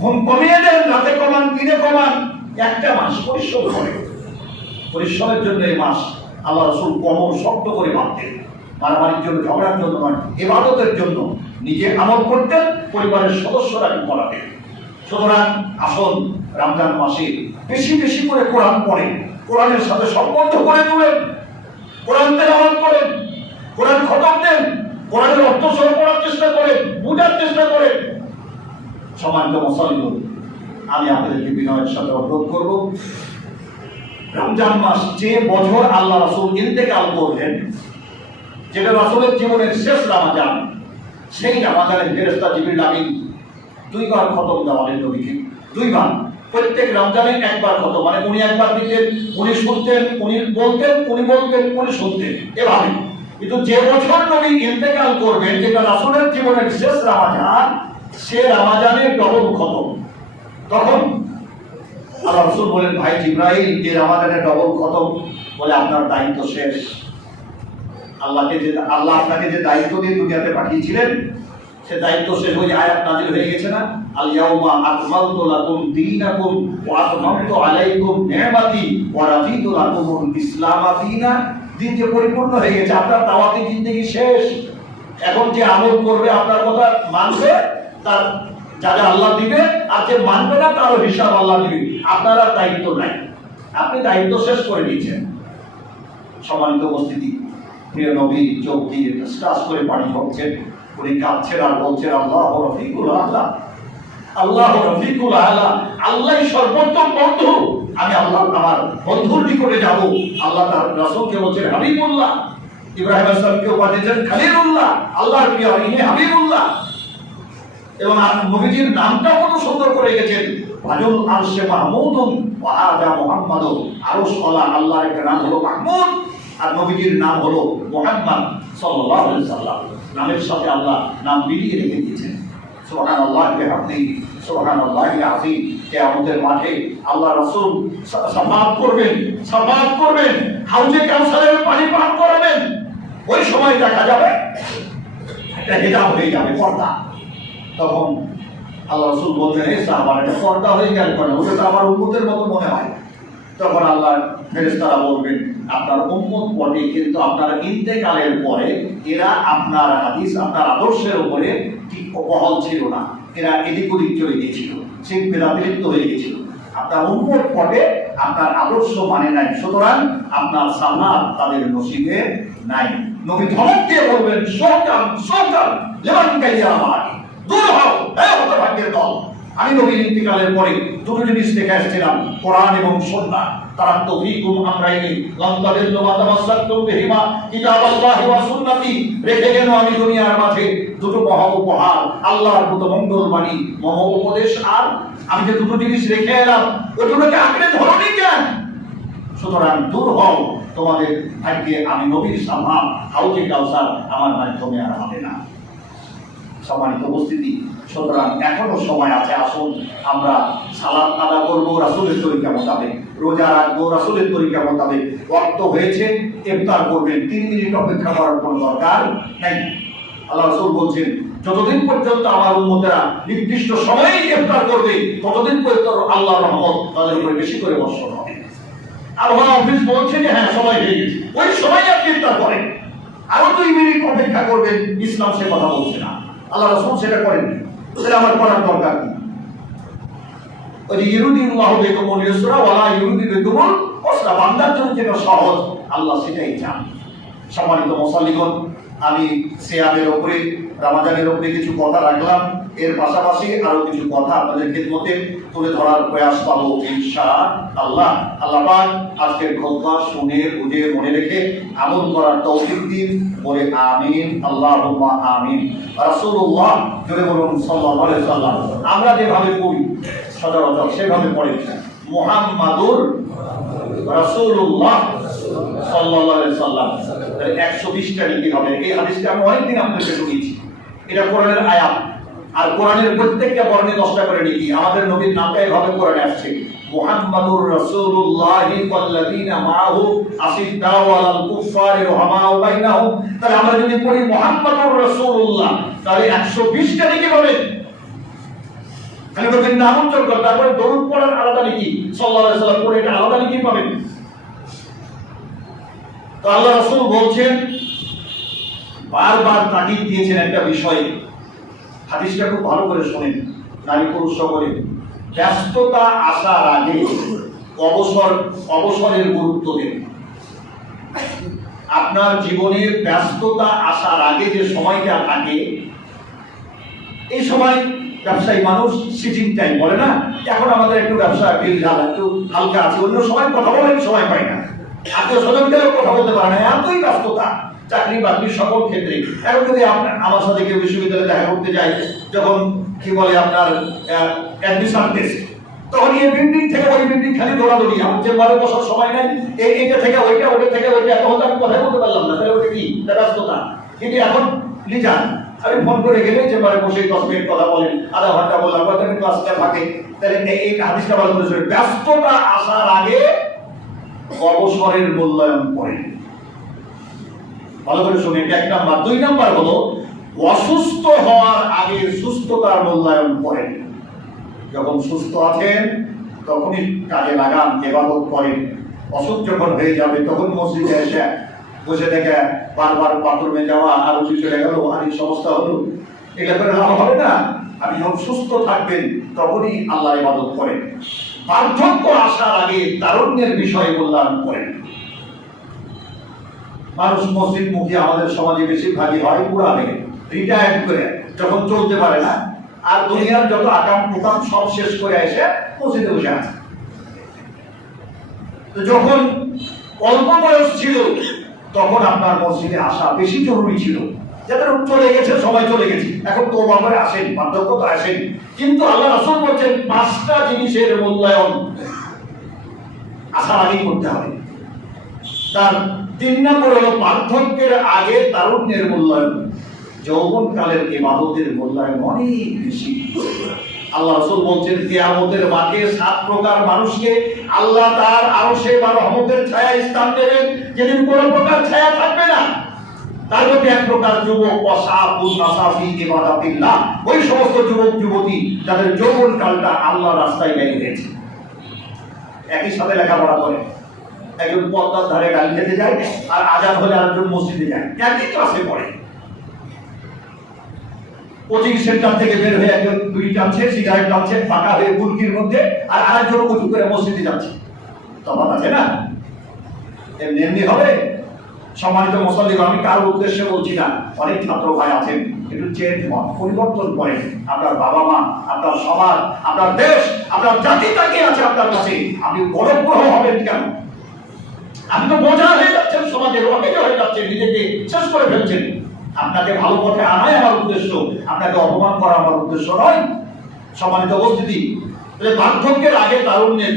ঘুম কমিয়ে দেন, রাতে কমান, দিনে কমান। একটা মাস পরিশ্রম করে, পরিশ্রমের জন্য এই মাস আল্লাহ রাসূল কমর শক্ত করে বাঁধতেন, মারামারির জন্য, ঝগড়ার জন্য নয়, ইবাদতের জন্য। নিজে আমল করতেন, পরিবারের সদস্যরা করাতেন। সুতরাং আসুন রমজান মাসে বেশি বেশি করে কোরআন পড়েন, কোরআনের সাথে সম্বন্ধ করে তুলেন, কোরআন তেলাওয়াত করেন, কোরআন খতম দেন, কোরআনের অর্থ সহ পড়ার চেষ্টা করেন, বোঝার চেষ্টা করেন। সম্মানিত মুসলিম, আমি আপনাদেরকে বিনয়ের সাথে অনুরোধ করব, রমজান মাস যে বছর আল্লাহ রাসূল ইন্তেকাল করলেন, যেটা রাসূলের জীবনের শেষ রমজান, সেই রমজানের ফেরেশতা জিবরিল আমিন দুইবার খতম দেওয়ালেন নবীকে, দুইবার। প্রত্যেক রমজানে একবার খতম, মানে উনি একবার দিতেন, উনি শুনতেন, উনি বলতেন, উনি বলতেন, উনি শুনতেন, এভাবে। কিন্তু যে বছর নবী ইন্তেকাল করবেন, যেটা রাসূলের জীবনের শেষ রমজান, সে রমজানে ডবল খতম। তখন আল্লাহ রাসূল বলেন, ভাই জিবরাইল, এই রমজানে ডবল খতম, বলে আপনার দায়িত্ব শেষ। আল্লাহ আপনাকে যে দায়িত্ব দিয়ে দুনিয়াতে পাঠিয়েছিলেন, সে দায়িত্ব শেষ। ওই আয়াত নাযিল হয়ে গেছে না, আল ইয়াউমা আকমালতু লাকুম দীনাকুম ওয়া আতমামতু আলাইকুম নি'মাতি ওয়া রাদিতু লাকুমুল ইসলাম দীনা। দিন যে পরিপূর্ণ হয়ে গেছে, আপনার দাওয়াতি জিন্দেগি শেষ। এখন যে আমল করবে, আপনার কথা মানবে, তার যা যা আল্লাহ দিবে, আর যে মানবে না তারও হিসাব আল্লাহ দিবে। আপনার আর দায়িত্ব নাই, আপনি দায়িত্ব শেষ করে দিয়েছেন। সম্মানিত উপস্থিতি, প্রিয় নবী চোখ দিয়ে টাস করে পানি ঝরছেন, উনি কাঁদছেন আর বলছেন, আল্লাহু রফিকুল আলা, আল্লাহু রফিকুল আলা, আল্লাহই সর্বোত্তম বন্ধু। আমি আল্লাহ আমার বন্ধুর নিকটে যাব। আল্লাহ তার রাসূলকে বলছেন হাবিবুল্লাহ, ইব্রাহিম আলাইহিস সালামকে বলেছেন খলিলুল্লাহ, আল্লাহর প্রিয় ইনি হাবিবুল্লাহ। এবং নবীজির নামটা কত সুন্দর করে গেছেন, ওয়াজুল আরশে মাহমুদুন ওয়া হাদা মুহাম্মাদুন। আরশ ওয়ালা আল্লাহর একটা নাম হলো মাহমুদ, আর নবীজির নাম হলো মুহাম্মদ সাল্লাল্লাহু আলাইহি ওয়াসাল্লাম। নামের সাথে আল্লাহ নাম মিলিয়ে রেখে দিয়েছেন। সুবহানাল্লাহি ওয়া বিহামদিহি, সুবহানাল্লাহিল আযীম। কিয়ামতের মাঠে আল্লাহ রাসূল শাফাআত করবেন, শাফাআত করবেন, হাউজে কাউসারের পানি পান করাবেন। ওই সময় দেখা যাবে একটা হিজাব হয়ে যাবে, পর্দা। তখন আল্লাহ রাসূল বলবেন, হে সাহাবারা, এটা পর্দা হয়ে গেল কেন? ওটা তো আমার উম্মতের মতো মনে হয়। তখন আল্লাহর ফেরেশতারা বলবেন, আপনার উম্মত বটে, কিন্তু আপনার ইন্তেকালের পরে এরা আপনার হাদিস, আপনার আদর্শের উপরে ঠিক বহাল ছিল না, এরা এদিক ওদিক চলে গিয়েছিল, সেই বেদাতিরিক্ত হয়ে গিয়েছিল। আপনার উম্মত বটে, আপনার আদর্শ মানে নাই, সুতরাং আপনার সালাত তাদের নসিবে নাই। নবী ধমক দিয়ে বলবেন, সরকার সরকার লেমান কাইয়া আমার দূর হও, এই হতভাগ্যের দল। আমি নবীর ইন্তিকালের পরে দুটো জিনিস দেখে আসছিলাম, কোরআন এবং সুন্নাহ। তারাক্তু ফীকুম আমরাইনি লাম তাদিল্লু মা তামাসসাকতুম বিহিমা কিতাবাল্লাহি ওয়া সুন্নতি। রেখে গেল আমি দুনিয়ার মাঝে দুটো মহা উপহার, আল্লাহর কত মঙ্গলবাণী, মহা উপদেশ। আর আমি যে দুটো জিনিস রেখে এলাম, ওই দুটোকে আঁকড়ে ধরনি কেন? সুতরাং দূর হও, তোমাদের ভাগ্যে আমি নবীর সালাম, হাউজে কাউসার আমার মাধ্যমে আর হবে না। সম্মানিত উপস্থিতি, সুতরাং এখনো সময় আছে, আসুন আমরা সালাত আদা করবো রাসূলের তরিকা মোতাবেক, রোজা রাখবো রাসূলের তরিকা মোতাবেক। ওয়াক্ত হয়েছে, ইফতার করবেন, 3 মিনিট অপেক্ষা করার কোনো দরকার নেই। আল্লাহ রাসূল বলছেন যতদিন পর্যন্ত আমার উম্মতেরা নির্দিষ্ট সময়ে ইফতার করবে ততদিন পর্যন্ত আল্লাহর রহমত তাদের উপরে বেশি করে বর্ষণ হবে। আবহাওয়া অফিস বলছে যে হ্যাঁ সময় হয়ে গেছে, ওই সময় আপনি ইফতার করেন, আরো 2 মিনিট অপেক্ষা করবেন, ইসলাম সে কথা বলছে না, আল্লাহ রাসূল সেটা করেননি। সেটা আমার করার দরকার কি? ওই ইউরিদুল্লাহু বিকুমুল ইউসরা ওয়ালা ইউরিদু বিকুমুল উসরা, বান্দার জন্য যেটা সহজ আল্লাহ সেটাই চান। সম্মানিত মুসল্লিগণ, আমি সিয়ামের উপরে, রমজানের উপরে কিছু কথা রাখলাম, এর পাশাপাশি আরো কিছু কথা আপনাদের খিদমতে তুলে ধরার প্রয়াস পাবো ইনশাআল্লাহ। আল্লাহ পাক আজকের খুতবা শুনে বুঝে মনে রেখে আমল করার তৌফিক দিন, বলে আমিন, আল্লাহুম্মা আমিন। রাসূলুল্লাহ জোরে বলুন সাল্লাল্লাহু আলাইহি ওয়াসাল্লাম। আমরা যেভাবে পড়ি সচরাচর সেভাবে পড়ি মুহাম্মাদুর রাসূলুল্লাহ সাল্লাল্লাহু আলাইহি ওয়াসাল্লাম, 120টা লিখতে হবে। এই হাদিসটা আমি অনেকদিন আপনাদের শুনিয়েছি, এটা কোরআনের আয়াত, আর কোরআনের প্রত্যেকটা বর্ণে 10টা করে লিখি। আমাদের নবীর নামটা এভাবে কোরআনে আসছে, মুহাম্মাদুর রাসূলুল্লাহি ওয়াল্লাযীনা মাআহু আশিদ্দাউ আলাল কুফফারি রুহামাউ বাইনাহুম। তাহলে আমরা যদি পড়ি মুহাম্মাদুর রাসূলুল্লাহ, তাহলে 120টা লিখে হবে। খালি নবীর নাম উচ্চারণ করে তারপরে দরুদ পড়ার আলাদা লিখি, সাল্লাল্লাহু আলাইহি ওয়াসাল্লাম পড়ে এটা আলাদা লিখি পাবেন। তো আল্লাহ রাসূল বলছেন, বারবার তাকিদ দিয়েছেন একটা বিষয়ে, হাদিসটা খুব ভালো করে শুনেন নারী পুরুষ সকলে। ব্যস্ততা আসার আগে অবসরের গুরুত্ব দেন। আপনার জীবনে ব্যস্ততা আসার আগে যে সময়টা থাকে, এই সময় ব্যবসায়ী মানুষ সিটিং টাইম বলে না, এখন আমাদের একটু ব্যবসা ঢিলঢাল একটু হালকা আছে, অন্য সময় কথা বলার সময় পাই না, আত্মীয় স্বজনদেরও কথা বলতে পারে না, এতই ব্যস্ততা চাকরি বাকরি সকল ক্ষেত্রে। এখন যদি আপনার আমার সাথে কেউ বিশ্ববিদ্যালয়ে দেখা করতে যায়, যখন কি বলে আপনার অ্যাডমিশন টেস্ট, তখন এই বিল্ডিং থেকে ওই বিল্ডিং খালি দৌড়াদৌড়ি, আমার চেম্বারে বসার সময় নাই, এইটা থেকে ওইটা, ওইটা থেকে ওইটা, এখন তো আমি কথাই বলতে পারলাম না, তাহলে ওটা কি ব্যস্ততা। কিন্তু এখন লিজান আমি ফোন করে গেলে চেম্বারে বসে 10 মিনিট কথা বলেন, আধা ঘন্টা বললাম, কত ক্লাসটা থাকে। তাহলে এই হাদিসটা ভালো করে শুনে, ব্যস্ততা আসার আগে অবসরের মূল্যায়ন করেন। ভালো করে শুনে, এটা 1 নাম্বার। 2 নাম্বার হলো অসুস্থ হওয়ার আগে সুস্থতার মূল্যায়ন করেন। যখন সুস্থ আছেন তখনই কাজে লাগান, ইবাদত করেন। অসুখ যখন হয়ে যাবে তখন মসজিদে এসে বসে দেখে বারবার বাথরুমে যাওয়া, আর উঠে চলে গেল, আর এই সমস্যা হলো, এটা করে লাভ হবে না। আপনি যখন সুস্থ থাকবেন তখনই আল্লাহ ইবাদত করেন। বার্ধক্য আসার আগে তারুণ্যের বিষয়ে মূল্যায়ন করেন। মানুষ মসজিদ মুখী আমাদের সমাজে বেশিরভাগই হয় পুরানে, রিটায়ার্ড করে যখন চলতে পারে না, আর দুনিয়ার যত আকাম কুকাম সব শেষ করে এসে মসজিদে বসে আছে। তো যখন অল্প বয়স ছিল তখন আপনার মসজিদে আসা বেশি জরুরি ছিল। যাদের চলে গেছে, সময় চলে গেছে, এখন তো করে আসেন, বার্ধক্য তো আসেন। কিন্তু আল্লাহ রাসূল বলছেন 5টা জিনিসের মূল্যায়ন আসার আগেই করতে হবে। তার 3 নম্বর হলো বার্ধক্যের আগে তারুণ্যের মূল্যায়ন। যৌবনকালের ইবাদতের মূল্যায়ন অনেক বেশি। আল্লাহ রাসূল বলছেন, কিয়ামতের মাঠে 7 প্রকার মানুষকে আল্লাহ তার আরশে বা রহমতের ছায়ায় স্থান দেবেন, যেদিন কোনো প্রকার ছায়া থাকবে না। তার মধ্যে 1 প্রকার যুবক, ওয়াসাবুন নাসাফি ইবাদাতিল্লাহ, ওই সমস্ত যুবক যুবতী যাদের যৌবনকালটা আল্লাহর রাস্তায় ব্যয় হয়েছে। একই সাথে লেখাপড়া করে, একজন পদ্মার ধারে গাড়ি খেতে যায়, আর আজান হলে আরেকজন মসজিদে যায়, একই ক্লাসে পড়ে। কোচিং সেন্টার থেকে বের হয়ে একজন বিড়ি টানছে, সিগারেট টানছে ফাঁকা হয়ে বুলকির মধ্যে, আর আরেকজন উঁচু করে মসজিদে যাচ্ছে। তফাৎ আছে না? এমনি এমনি হবে? সম্মানিত মুসল্লিগণ, আমি কার উদ্দেশ্যে বলছি না, অনেক ছাত্র ভাই আছেন, একটু চেঞ্জ হন, পরিবর্তন করেন। আপনার বাবা মা, আপনার সমাজ, আপনার দেশ, আপনার জাতি তাকিয়ে আছে আপনার কাছে, আপনি গৌরবগ্রহ হবেন কেন? আপনি তো বোঝা হয়ে যাচ্ছেন, সমাজের অকেজ হয়ে যাচ্ছেন, নিজেকে শেষ করে ফেলছেন। আপনাকে ভালো পথে আনাই আমার উদ্দেশ্য, আপনাকে অপমান করা আমার উদ্দেশ্য নয়। সম্মানিত উপস্থিতি, বার্ধক্যের আগে তারুণ্যের,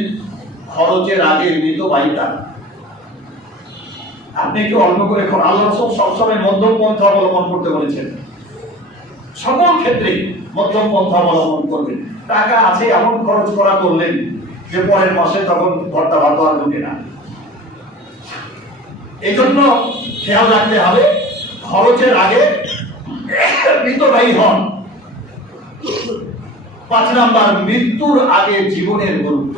খরচের আগে মৃতবাহিতা। আপনি একটু অল্প করে খান। আল্লাহ রাসূল সবসময় মধ্যম পন্থা অবলম্বন করতে বলেছেন, সকল ক্ষেত্রে মধ্যম পন্থা অবলম্বন করবেন। টাকা আছে এমন খরচ করা করলেন যে পরের মাসে তখন ভর্তা ভাত আর ঢুকে না। এই জন্য খেয়াল রাখতে হবে, খরচের আগে মৃতবাহী হন। 5 নাম্বার, মৃত্যুর আগে জীবনের গুরুত্ব।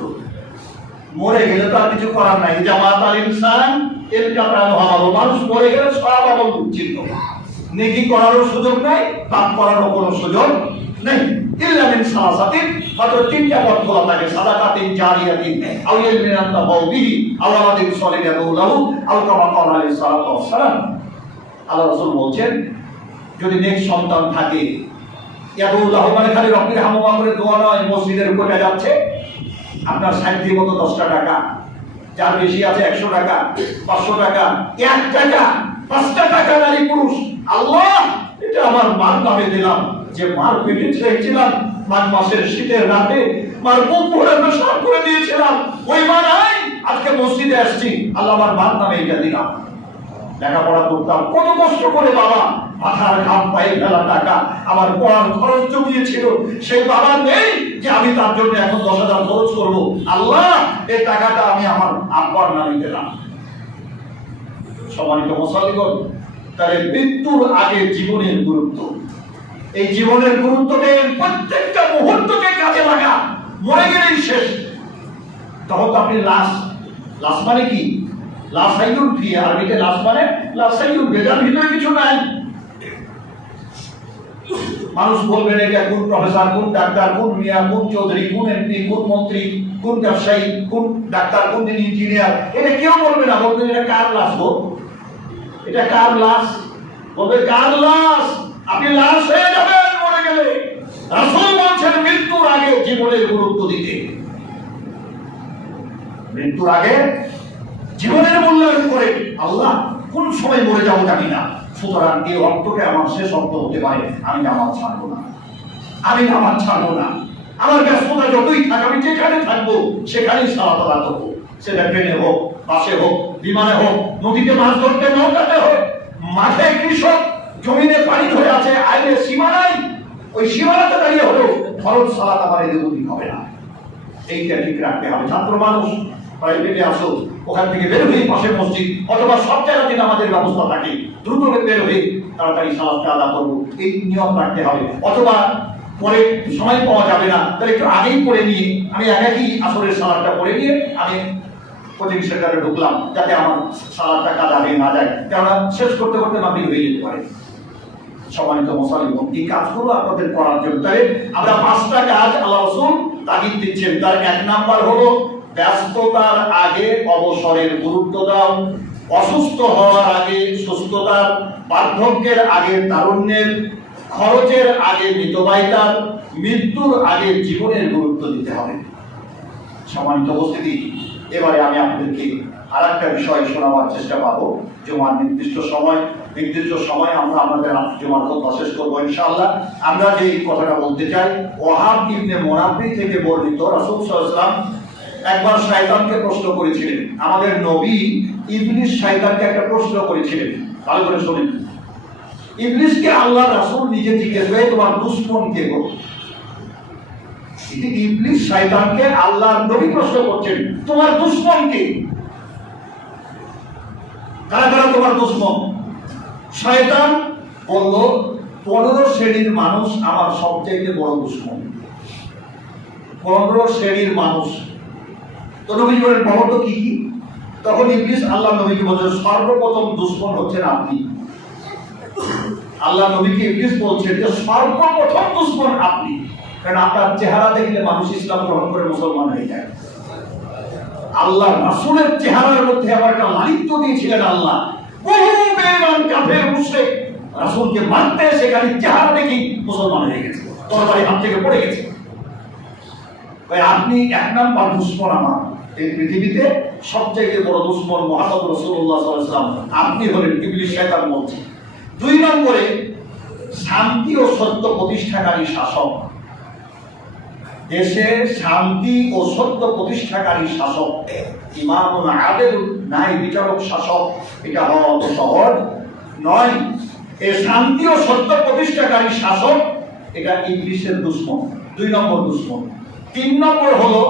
মরে গেলে তো আর কিছু করার নাই। জামাত আল ইনসান এর কারণ হলো মানুষ মরে গেলে সব আমল বিচ্ছিন্ন, নেকি করারও সুযোগ নাই, পাপ করারও কোনো সুযোগ নেই। ইল্লা মিন সালাসাতিন, মাত্র 3টা পথ খোলা থাকে, সাদাকাতিন জারিয়াতিন আও ইলমিন আনতাফাউ বিহি আও ওয়ালাদিন সলিহিন ইয়াদউ লাহু আও কামা ক্বালা আলাইহিস সালাতু ওয়াস সালাম। আল্লাহ রাসূল বলছেন, যদি নেক সন্তান থাকে, ইয়াদউ লাহু মানে খালি রব্বির হামুমা করে দোয়া নয়, মসজিদের উপরে যাচ্ছে, আপনার সাধ্যি মতো 10টা টাকা, যার বেশি আছে 100 টাকা, 500 টাকা, 1 টাকা, 5টা টাকা, নারী পুরুষ, আল্লাহ এটা আমার মার নামে দিলাম, যে মার পেটে ছেড়েছিলাম মাঘ মাসের শীতের রাতে, মার বুক ভরে পেশাব করে দিয়েছিলাম, ওই মা নাই, আজকে মসজিদে আসছি, আল্লাহ আমার মার নামে এটা দিলাম। লেখাপড়া করতাম কত কষ্ট করে, বাবা মাথার ঘাম পায়ে ফেলা টাকা আমার পড়ার খরচ জমিয়েছিল, সেই বাবা নেই যে আমি তার জন্য এখন 10,000 খরচ করব। আল্লাহ এই টাকাটা আমি আমার আব্বার নামে দিলাম। সম্মানিত মুসল্লিগণ, তাহলে মৃত্যুর আগে জীবনের গুরুত্ব, এই জীবনের গুরুত্বকে প্রত্যেকটা মুহূর্তকে কাজে লাগা। মরে গেলেই শেষ, তখন তো আপনি লাশ, লাশ মানে কি? লাসাইয়ুন ফি, আরবিতে লাশ মানে লাসাইয়ুন, বেজার ভিতরে কিছু নাই। মানুষ বলবেন এটা কোন প্রফেসর, কোন ডাক্তার, কোন মিয়া, কোন চৌধুরী, কোন এমপি, কোন মন্ত্রী, কোন ব্যবসায়ী, কোন ডাক্তার, কোন ইঞ্জিনিয়ার, এটা কেউ বলবে না। বলবেন এটা কার লাশ গো, এটা কার লাশ, বলবে কার লাশ, আপনি লাশ হয়ে যাবেন মরে গেলে। রাসূল বলছেন মৃত্যুর আগে জীবনের গুরুত্ব দিতে, মৃত্যুর আগে জীবনের মূল্যায়ন করে। আল্লাহ কোন সময় মরে যাবো জানি না, সুতরাং এই অর্থটা আমার শেষ অর্থ হতে পারে, আমি নামাজ ছাড়বো না, আমি নামাজ ছাড়বো না। আমার ব্যস্ততা যতই থাক, আমি যেখানে থাকবো সেখানেই সালাত আদায় করবো, সেটা ট্রেনে হোক, বাসে হোক, বিমানে হোক, নদীতে মাছ ধরতে নৌকাতে হোক, মাঠে কৃষক জমিনে পানি ধরে আছে, আইলে সীমানায়, ওই সীমানাতে দাঁড়িয়ে হলেও ফরজ সালাত আমার এদের অধিক হবে না। এইটা ঠিক রাখতে হবে। ছাত্র মানুষ প্রাইভেটে আসো, ওখান থেকে বের হয়ে পাশের মসজিদ অথবা সব জায়গাতে আমাদের ব্যবস্থা থাকে, দ্রুত বের হয়ে তাড়াতাড়ি সালাতটা আদা করবো, এই নিয়ম রাখতে হবে। অথবা পরে সময় পাওয়া যাবে না, তাহলে একটু আগেই পড়ে নিয়ে আমি একাকি আসরের সালাতটা পড়ে নিয়ে আমি কোচিং সেন্টারে ঢুকলাম, যাতে আমার সালাতটা কাদা হয়ে না যায়, কেননা শেষ করতে করতে মাগরিব হয়ে যেতে পারে। সম্মানিত মুসলিম, এই কাজগুলো আপনাদের করার জন্য তাহলে আমরা 5টা কাজ আল্লাহ রাসূল তাগিদ দিচ্ছেন। তার 1 নাম্বার হলো ব্যস্ততার আগে অবসরের গুরুত্ব দাও, অসুস্থ হওয়ার আগে সুস্থতার, বার্ধক্যের আগে তারুণ্যের, খরচের আগে মিতব্যয়িতার, মৃত্যুর আগে জীবনের গুরুত্ব দিতে হবে। সম্মানিত উপস্থিতি, এবারে আমি আপনাদেরকে আরেকটা বিষয় শোনাবার চেষ্টা পাবো। জুমার নির্দিষ্ট সময় আমরা আমাদের জুমার খুতবা শেষ করবো ইনশাআল্লাহ। আমরা যে কথাটা বলতে চাই, ওয়াহাব ইবনে মুনাব্বি থেকে বর্ণিত, রাসূল সাল্লাল্লাহু আলাইহি ওয়াসাল্লাম একবার শয়তানকে প্রশ্ন করেছিলেন। আমাদের নবী ইবলিস শয়তানকে একটা প্রশ্ন করেছিলেন, ভালো করে শুনুন। ইবলিসকে আল্লাহ রাসূল নিজে জিজ্ঞেস করে, তোমার দুশমন কে গো? ইবলিস শয়তানকে আল্লাহর নবী প্রশ্ন করছেন, তোমার দুশমন কে? কারা কারা তোমার দুশমন? শয়তান বলল, 15 শ্রেণীর মানুষ আমার সবচেয়ে বড় দুশমন। 15 শ্রেণীর মানুষ। তো নবী বলেন, বলো তো কি কি? তখন ইবলিস আল্লাহ নবীকে বলছে, সর্বপ্রথম দুশমন হচ্ছেন আপনি। আল্লাহ নবীকে ইবলিস বলছেন যে সর্বপ্রথম দুশমন আপনি, কারণ আপনার চেহারা দেখলে মানুষ ইসলাম গ্রহণ করে মুসলমান হয়ে যায়। আল্লাহ রাসূলের চেহারার মধ্যে আবার একটা লালিত্য দিয়েছিলেন আল্লাহ। বহু বেঈমান কাফের মুশরিক রাসূলকে মারতে এসে খালি চেহারা দেখি মুসলমান হয়ে গেছে, তরবারি হাত থেকে পড়ে গেছে। ভাই আপনি 1 নাম্বার দুশমন আমার। এই পৃথিবীতে সবচেয়ে বড় দুশমন মুহাম্মদ রাসূলুল্লাহ সাল্লাল্লাহু আলাইহি ওয়াসাল্লাম, আপনি হলেন ইবলিস শয়তান বলছে। 2 নম্বরে শান্তি ও সত্য প্রতিষ্ঠাকারী শাসক। দেশে শান্তি ও সত্য প্রতিষ্ঠাকারী শাসক, ইমামুন আদিল, ন্যায় বিচারক শাসক, এটা হওয়া অত সহজ নয়। এই শান্তি ও সত্য প্রতিষ্ঠাকারী শাসক, এটা ইবলিসের দুশমন, 2 নম্বর দুশমন। 3 নম্বর হলো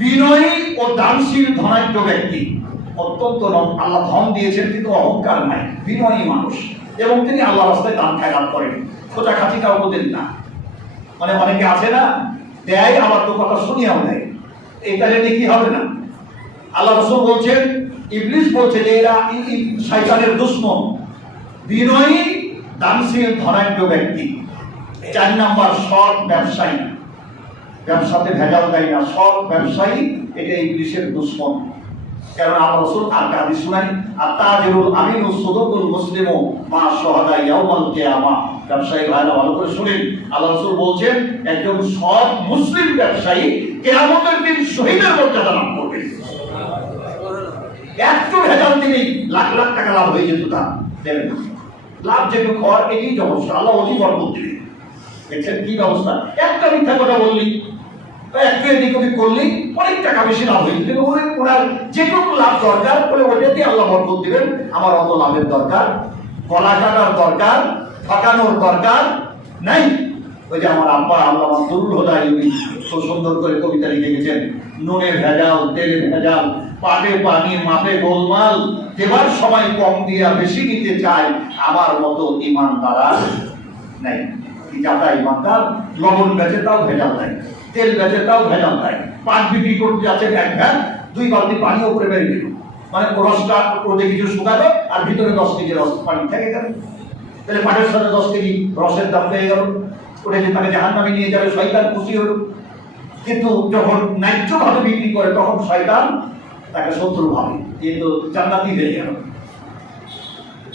বিনয়ী ও দানশীল ধনাঢ্য ব্যক্তি। অত্যন্ত আল্লাহ ধন দিয়েছেন কিন্তু অহংকার নাই, বিনয়ী মানুষ, এবং তিনি আল্লাহ রাস্তায় দান খায়রাত করেন, খোঁচাখাচি কাউকে দেন না। মানে অনেকে আছে না, দেয় আবার তো কথা শুনিয়াও দেয়, এটা জেনে কি হবে না। আল্লাহ রাসূল বলছেন, ইবলিস বলছে যে এরা শয়তানের দুশমন, বিনয়ী দানশীল ধনাঢ্য ব্যক্তি। 4 নাম্বার সৎ ব্যবসায়ী, ব্যবসাতে ভেজাল দেয় না, সৎ ব্যবসায়ী, এটা ইবলিসের দুশমন। কারণ আল্লাহ রাসূল হাদিস শুনাই, আত-তাজিরুল আমিনু সাদুকুল মুসলিমু মা শুহাদা ইয়াউমাল কিয়ামা। ব্যবসায়ী ভাইরা ভালো করে শুনেন, আল্লাহ রাসূল বলছেন একজন সৎ মুসলিম ব্যবসায়ী কিয়ামতের দিন শহীদের মর্যাদা লাভ করবে। একটু ভেজাল দিলেই লাখ লাখ টাকা লাভ হয়ে যেত, তা দেবেন না। লাভ যেটুকু হওয়ার এটাই যথেষ্ট, আল্লাহ অতি বরকত দিবেন। দেখছেন কি ব্যবস্থা, একটা মিথ্যা কথা বললি, একটু এদিক ওদিক করলেই অনেক টাকা বেশি লাভ হয়ে যেত। ওনার যেটুকু লাভ দরকার বলে ওটাতে আল্লাহ বরকত দিবেন। আমার অত লাভের দরকার, গলা কাটার দরকার, ঠকানোর দরকার নাই। ওই যে আমার আব্বা আল্লামা নুরুল হুদা ইউবি তো সুন্দর করে কবিতা লিখে গেছেন, নুনের ভেজাল, তেলের ভেজাল, পাটে পানি, মাপে গোলমাল, দেবার সময় কম দিয়া বেশি নিতে চায়, আমার মতো ইমানদার নাই। যারা ইমানদার, লবণ বেচে তাও ভেজাল দেয়, তেল বেচে তাও ভেজাল দেয়, পাট বিক্রি করতে যাচ্ছে এক ভ্যান, 2 বালতি পানি উপরে বেরিয়ে দিল, মানে রসটা রোদে কিছু শুকালো আর ভিতরে 10 কেজি রস পানি থেকে গেল। তাহলে পাটের সাথে 10 কেজি রসের দাম পেয়ে গেল, ওটা যে তাকে জাহান্নামে নিয়ে যাবে, শয়তান খুশি হলো। কিন্তু যখন ন্যায্য ভাবে বিক্রি করে তখন শয়তান তাকে শত্রু ভাবে, কিন্তু জান্নাতি হয়ে গেল।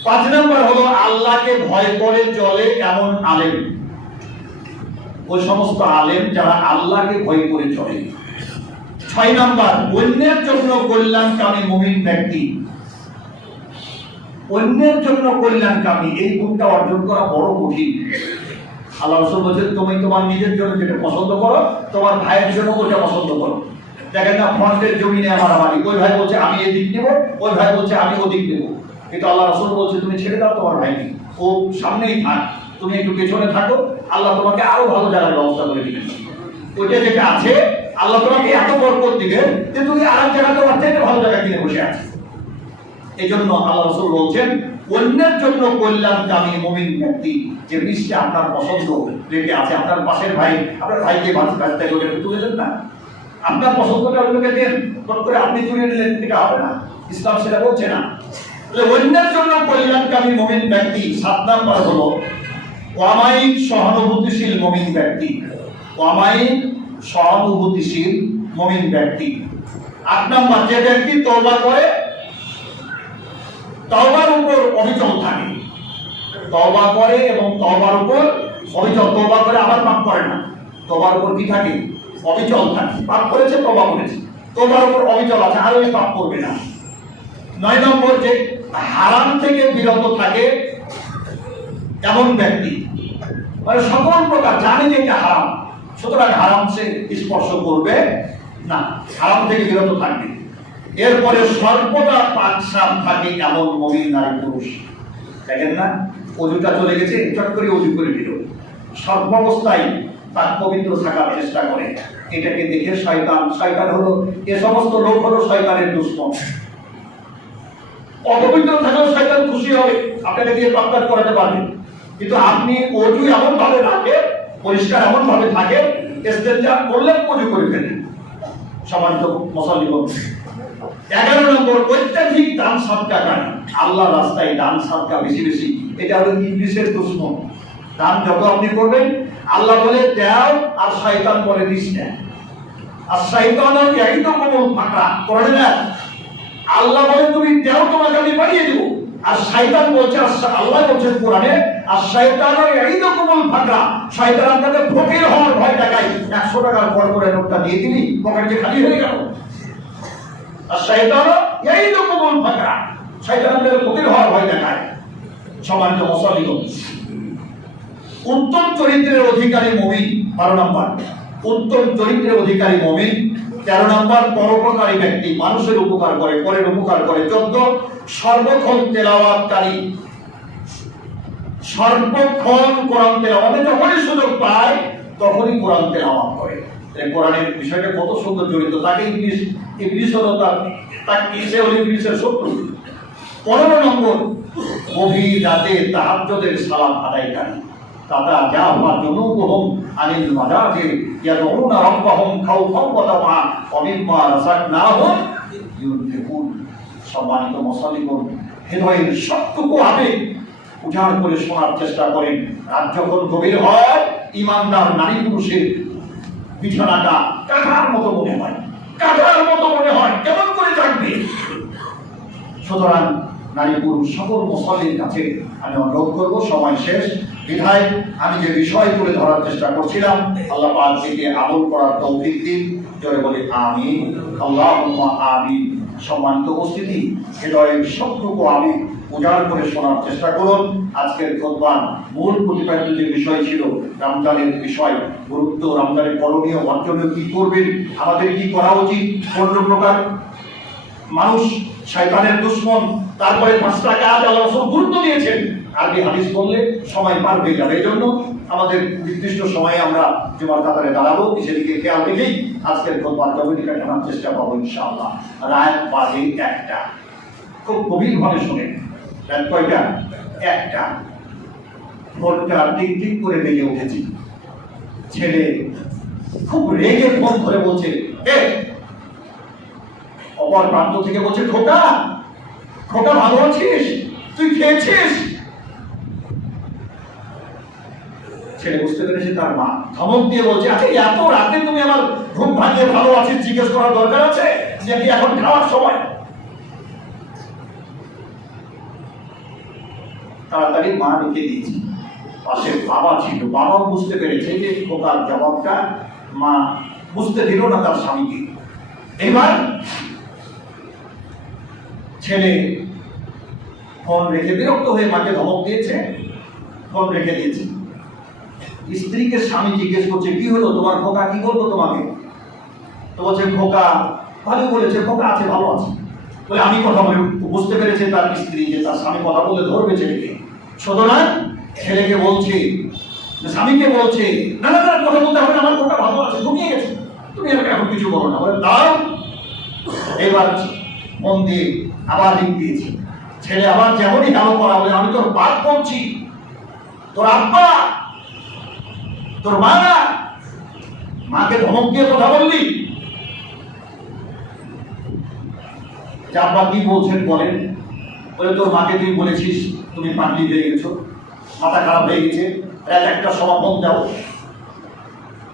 5 নম্বর হলো আল্লাহকে ভয় করে চলে এমন আলেম, ওই সমস্ত আলেম যারা আল্লাহকে ভয় করে চলে। 6 নম্বর অন্যের জন্য কল্যাণকামী মুমিন ব্যক্তি। অন্যের জন্য কল্যাণকামী, এই গুণটা অর্জন করা বড় কঠিন। আল্লাহ রাসূল বলেছেন, তুমি তোমার নিজের জন্য যেটা পছন্দ করো, তোমার ভাইয়ের জন্য ওটা পছন্দ করো। দেখেন না, ফ্রন্টের জমিনে আমার বাড়ি, ওই ভাই বলছে আমি এদিক নেব, ওই ভাই বলছে আমি ওদিক নেব। কিন্তু আল্লাহ রাসূল বলছে তুমি ছেড়ে দাও তোমার ভাইকে, ও সামনেই থাক, তুমি একটু পেছনে থাকো, আল্লাহ তোমাকে আরো ভালো জায়গার ব্যবস্থা করে দিবেন। ওইটা যেটা আছে আল্লাহ তোমাকে এত বরকত দিবেন যে তুমি আরেক জায়গাতে ওর থেকে ভালো জায়গা কিনে বসে আছো। এই জন্য আল্লাহ রাসূল বলছেন, অন্যের জন্য কল্যাণকামী মুমিন ব্যক্তি, যে জিনিসটা আপনার পছন্দ রেখে আছে, আপনার পাশের ভাই, আপনার ভাইকে বাচ্চা করে তুলে দেন না, আপনার পছন্দটা অন্যকে দেন, তখন করে আপনি তুলে নিলেন, এটা হবে না, ইসলাম সেটা বলছে না। অন্যের জন্য কল্যাণকামী মুমিন ব্যক্তি। 7 নাম্বার হলো ওয়ামাইন সহানুভূতিশীল মুমিন ব্যক্তি। ওয়ামাইন সহানুভূতিশীল মুমিন ব্যক্তি। 8 নাম্বার যে ব্যক্তি তওবা করে, তওবার উপর অবিচল থাকে। তওবা করে এবং তওবার উপর অবিচল, তওবা করে আবার পাপ করে না, তওবার উপর কি থাকে? অবিচল থাকে। পাপ করেছে, তওবা করেছে, তওবার উপর অবিচল আছে, আর ওই পাপ করবে না। 9 নম্বর যে হারাম থেকে বিরত থাকে এমন ব্যক্তি, মানে সকল প্রকার জানে যে এটা হারাম, সুতরাং হারাম সে স্পর্শ করবে না, হারাম থেকে বিরত থাকবে। এরপরে সর্বদা পাক সাপ থাকে এমন মুমিন নারী পুরুষ। দেখেন না, অজুটা চলে গেছে, চট করে অজু করে দিল, সর্বাবস্থায় তার পবিত্র থাকার চেষ্টা করে। এটাকে দেখে শয়তান হলো, এ সমস্ত লোক হলো শয়তানের দুশমন। অপবিত্র থাকলেও শয়তান খুশি হবে, আপনাকে দিয়ে পাকড়াত করাতে পারবে। কিন্তু আপনি অজু এমন ভাবে রাখেন, পরিষ্কার এমন ভাবে থাকে, ইস্তেনজা করলে অজু করে ফেলেন। সম্মানিত মুসল্লিগণ, 11 নম্বর অত্যাধিক দান সদকা করা। আল্লাহর রাস্তায় দান সদকা বেশি বেশি, এটা হলো ইবলিসের দুশমন। দান যত আপনি করবেন, আল্লাহ বলে দাও আর শয়তান বলে দিস না। আর শয়তানও ইয়াইদুকুমুল ফাকরা করে না, আল্লাহ বলে তুমি দাও, তোমাকে আমি বাড়িয়ে দেব। আর শয়তান বলছে, আল্লাহ বলছেন কোরআনে, আর শয়তানও ইয়াইদুকুমুল ফাকরা, শয়তান আপনাকে ফকির হওয়ার ভয় দেখায়। 100 টাকার বড় করে নোটটা দিয়ে দিবি, পকেটে খালি হয়ে গেল। আর শয়তানও ইয়াইদুকুমুল ফাকরা, শয়তান আপনাকে ফকির হওয়ার ভয় দেখায়। সম্মানিত মুসল্লিগণ, উত্তম চরিত্রের অধিকারী মুমিন 12 নম্বর, উত্তম চরিত্রের অধিকারী মুমিন। 13 নম্বর পরোপকারী ব্যক্তি, মানুষের উপকার করে, পরের উপকার করে। 14 সর্বক্ষণ তেলাওয়াতকারী, সর্বক্ষণ কোরআন তেলাওয়াত, যখনই সুযোগ পায় তখনই কোরআন তেলাওয়াত করে। কোরআনের বিষয়টা কত সুন্দর জড়িত। তাকে ইবলিস হলো তার সে হলো ইবলিসের শত্রু। 15 নম্বর গভীর রাতে তাহাজ্জুদের সালাত আদায়কারী, তারা জাফা জুনুবুহুম আনিল মাজাজি ইয়াদউনা রাব্বাহুম খাওফান ওয়া তামাআ ওয়া মিম্মা রাযাকনাহুম ইউনফিকুন। সম্মানিত মুসল্লিগণ, হৃদয়ের সবটুকু আবেগ উজাড় করে শোনার চেষ্টা করেন। রাত যখন গভীর হয়, ইমানদার নারী পুরুষের বিছানাটা কাঁটার মতো মনে হয়, কাঁটার মতো মনে হয়, কেমন করে জাগবে। সুতরাং নারী পুরুষ সকল মুসল্লির কাছে আমি অনুরোধ করব, সময় শেষ বিধায় আমি যে বিষয় তুলে ধরার চেষ্টা করছিলাম, আল্লাহ পাক থেকে আমল করার তৌফিক দিন। জোরে বলি আমিন, আল্লাহুম্মা আমিন। সম্মানিত উপস্থিতি, হৃদয়ের সবটুকু আমি উজাড় করে শোনার চেষ্টা করুন। আজকের খুতবার মূল প্রতিপাদ্য যে বিষয় ছিল রমজানের বিষয়, গুরুত্ব, রমজানের করণীয়, অর্জনীয় কি করবেন, আমাদের কি করা উচিত, কোন প্রকার মানুষ শয়তানের দুশমন, তারপরে 5টা কাজ আল্লাহ রাসূল গুরুত্ব দিয়েছেন। আরবি হাদিস বললে সময় পার হয়ে যাবে, এই জন্য আমাদের নির্দিষ্ট সময়ে আমরা জুমার কাতারে দাঁড়াবো, সেদিকে খেয়াল রেখেই আজকের খুতবার জমিটা জানার চেষ্টা করবো ইনশাআল্লাহ। রাত বাজে 1টা, খুব গভীরভাবে শোনেন। রাত কয়টা? 1টা। ফোনটা টিক টিক করে বেজে উঠেছি। ছেলে খুব রেগে ফোন ধরে বলছে, অপর প্রান্ত থেকে বলছে, খোকা খোকা ভালো আছিস, তুই খেয়েছিস? ছেলে বুঝতে পেরেছে তার মা। ধমক দিয়ে বলছে, আচ্ছা এত রাতে তুমি আমার ঘুম ভাঙিয়ে ভালো আছিস জিজ্ঞেস করার দরকার আছে নাকি এখন খাওয়ার সময়? তাড়াতাড়ি মা রেখে দিয়েছি। পাশে বাবা ছিল, বাবাও বুঝতে পেরেছে যে খোকার জবাবটা মা বুঝতে দিল না তার স্বামীকে। এবার ছেলে ফোন রেখে বিরক্ত হয়ে মাকে ধমক দিয়েছে, ফোন রেখে দিয়েছে। স্ত্রীকে স্বামী জিজ্ঞেস করছে, কি হলো তোমার খোকা, কি বলবো তোমাকে? তো বলছে খোকা ভালো বলেছে, খোকা আছে, ভালো আছে বলে আমি কথা বলি। বুঝতে পেরেছে তার স্ত্রী যে তার স্বামী কথা বলে ধরবে ছেলেকে। সুতরাং ছেলেকে বলছে, স্বামীকে বলছে, না না না কথা বলতে হবে না, আমার খোকা ভালো আছে, ঘুমিয়ে গেছে, তুমি এখন কিছু বলো না। বলে দাও। এবার মন দিয়ে আবার লিখ দিয়েছি। ছেলে আবার যেমনই হ্যালো করা, বলে আমি তোর বাপ বলছি, তোর আব্বা, তোর মা না, মাকে ধমক দিয়ে কথা বললি? আব্বা কি বলছেন বলেন? বলে তোর মাকে তুই বলেছিস তুমি পাগলি হয়ে গেছো, মাথা খারাপ হয়ে গেছে, রাত 1টার সময় ফোন দাও।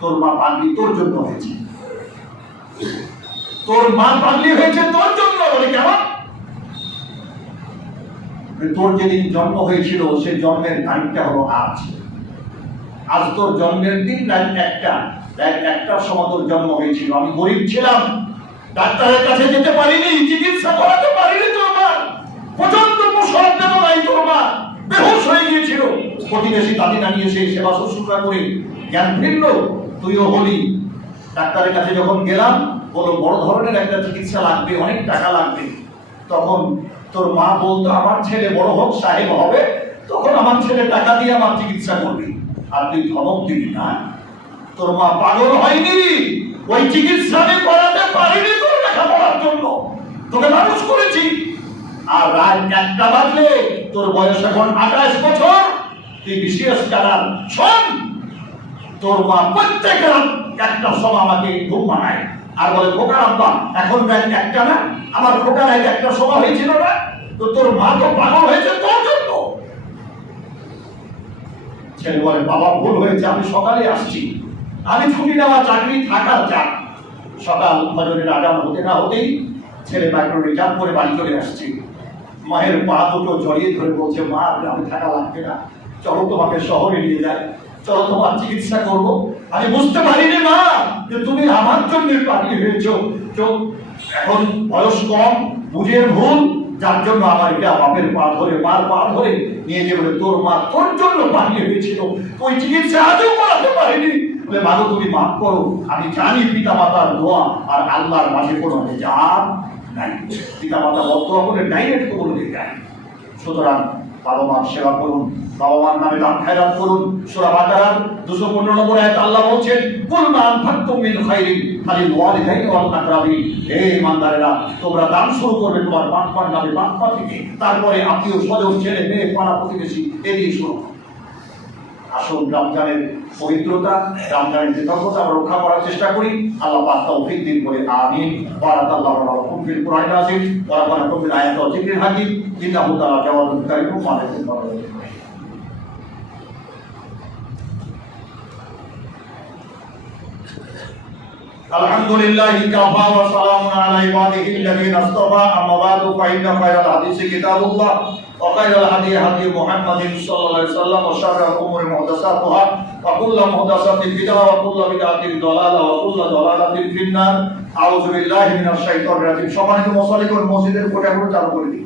তোর মা পাগলি তোর জন্য হয়েছে, তোর মা পাগলি হয়েছে তোর জন্য। বলে কেমন? তোর যেদিন জন্ম হয়েছিল সেই জন্মের তারিখটা হলো আজ। আজ তোর জন্মের দিন রাত 1টা, রাত 1টার সময় তোর জন্ম হয়েছিল। আমি গরিব ছিলাম, ডাক্তারের কাছে যেতে পারিনি, চিকিৎসা করাতে পারিনি। তোর মা প্রচন্ড প্রসব বেদনায় তোর মা বেহুশ হয়ে গিয়েছিল। প্রতিবেশী দাদি নানি এসে সেবা শুশ্রূষা করে জ্ঞান ফিরল, তুইও হলি। ডাক্তারের কাছে যখন গেলাম, বলো বড় ধরনের একটা চিকিৎসা লাগবে, অনেক টাকা লাগবে। তখন তোর মা বলতো, আমার ছেলে বড় হোক, সাহেব হবে, তখন আমার ছেলে টাকা দিয়ে আমার চিকিৎসা করবে। আর তুই ধমক দিবি না? তোর মা পাগল হয়নি, ওই চিকিৎসা আমি করাতে পারিনি তোর লেখাপড়ার জন্য, তোকে মানুষ করেছি। আর রাত 1টা বাজলে, তোর বয়স এখন 28 বছর, তুই বিশেষ কারণ শোন, তোর মা প্রত্যেক রাত 1টার সময় আমাকে ঘুম পাড়ায় আর বলে, খোকা আব্বা এখন রাত 1টা না, আমার খোকা রাত 1টার সময় হয়েছিল না, তো তোর মা তো পাগল হয়েছে তোর জন্য। ছেলে বলে, বাবা ভুল হয়েছে, আমি সকালে আসছি, আমি ছুটি নেওয়া চাকরি থাকার চাপ। সকাল ফজরের আজান হতে না হতেই ছেলে মাইক্রো রিজার্ভ করে বাড়ি চলে আসছে। মায়ের পা দুটো জড়িয়ে ধরে বলছে, মা আমি থাকা লাগবে না, চলো তোমাকে শহরে নিয়ে যাই, চলো তোমার চিকিৎসা করব। আমি বুঝতে পারিনি মা যে তুমি আমার জন্য পাগলি হয়েছো, এখন বয়স কম, বুঝের ভুল, যার জন্য আমার এটা বাপের পা ধরে, মার পা ধরে নিয়ে যে বলে, তোর মা তোর জন্য পাগলি হয়েছিল, ওই চিকিৎসা আজও করাতে পারিনি। বলে মাগো তুমি মাফ করো, আমি জানি পিতা মাতার দোয়া আর আল্লাহর মাঝে কোনো হিজাব নাই, পিতা মাতা বদ্ধ করে ডাইরেক্ট কবুল হয়ে যায়। সুতরাং বাবা মার সেবা করুন, বাবা মার নামে দান খায়রাত করুন। সূরা বাকারার 215 নম্বর আয়াতে আল্লাহ বলছেন, কুল মা আনফাকতুম মিন খায়রিন ফালিল ওয়ালিদাইনি ওয়াল আকরাবিন। হে ইমানদারেরা, তোমরা দান শুরু করবে তোমার বাপ-মার নামে, বাপ-মা থেকে, তারপরে আত্মীয় স্বজন, ছেলে মেয়ে, পাড়া প্রতিবেশী, এদিকে শুরু। আসুন রমজানের পবিত্রতা, রমজানের কৃতজ্ঞতা আমরা রক্ষা করার চেষ্টা করি। আল্লাহ পাক তৌফিক দিন করে আমিন। বারাকাল্লাহু লাকুম ফিল কুরআনিল আযীম ওয়া রাব্বানাকুম বিল আয়াতি ওয়া যিকরিল হাকীম ইন্নাহু তাআলা জাওয়াদুন কারীমুন মালিকুল বারাকাতুহু। আলহামদুলিল্লাহি কাফা ওয়া সালামুন আলা ইবাদিহিল্লাযীনা ইসতাফা, আম্মা বা'দু ফাইন্না খায়রাল হাদিসি কিতাবুল্লাহ ওয়া খায়রাল হাদী হাদী মুহাম্মাদিন সাল্লাল্লাহু আলাইহি ওয়াসাল্লাম ওয়া শাররাল উমুরি মুহদাসাতুহা ওয়া কুল্লু মুহদাসাতিন বিদআহ ওয়া কুল্লু বিদআতিন দালালাহ ওয়া কুল্লু দালালাতিন ফিন্নার। আউযু বিল্লাহি মিনাশ শাইতানির রাজীম। সম্মানিত মুসল্লিগণ, মসজিদের কোঠাগুলো চালু করে দিন,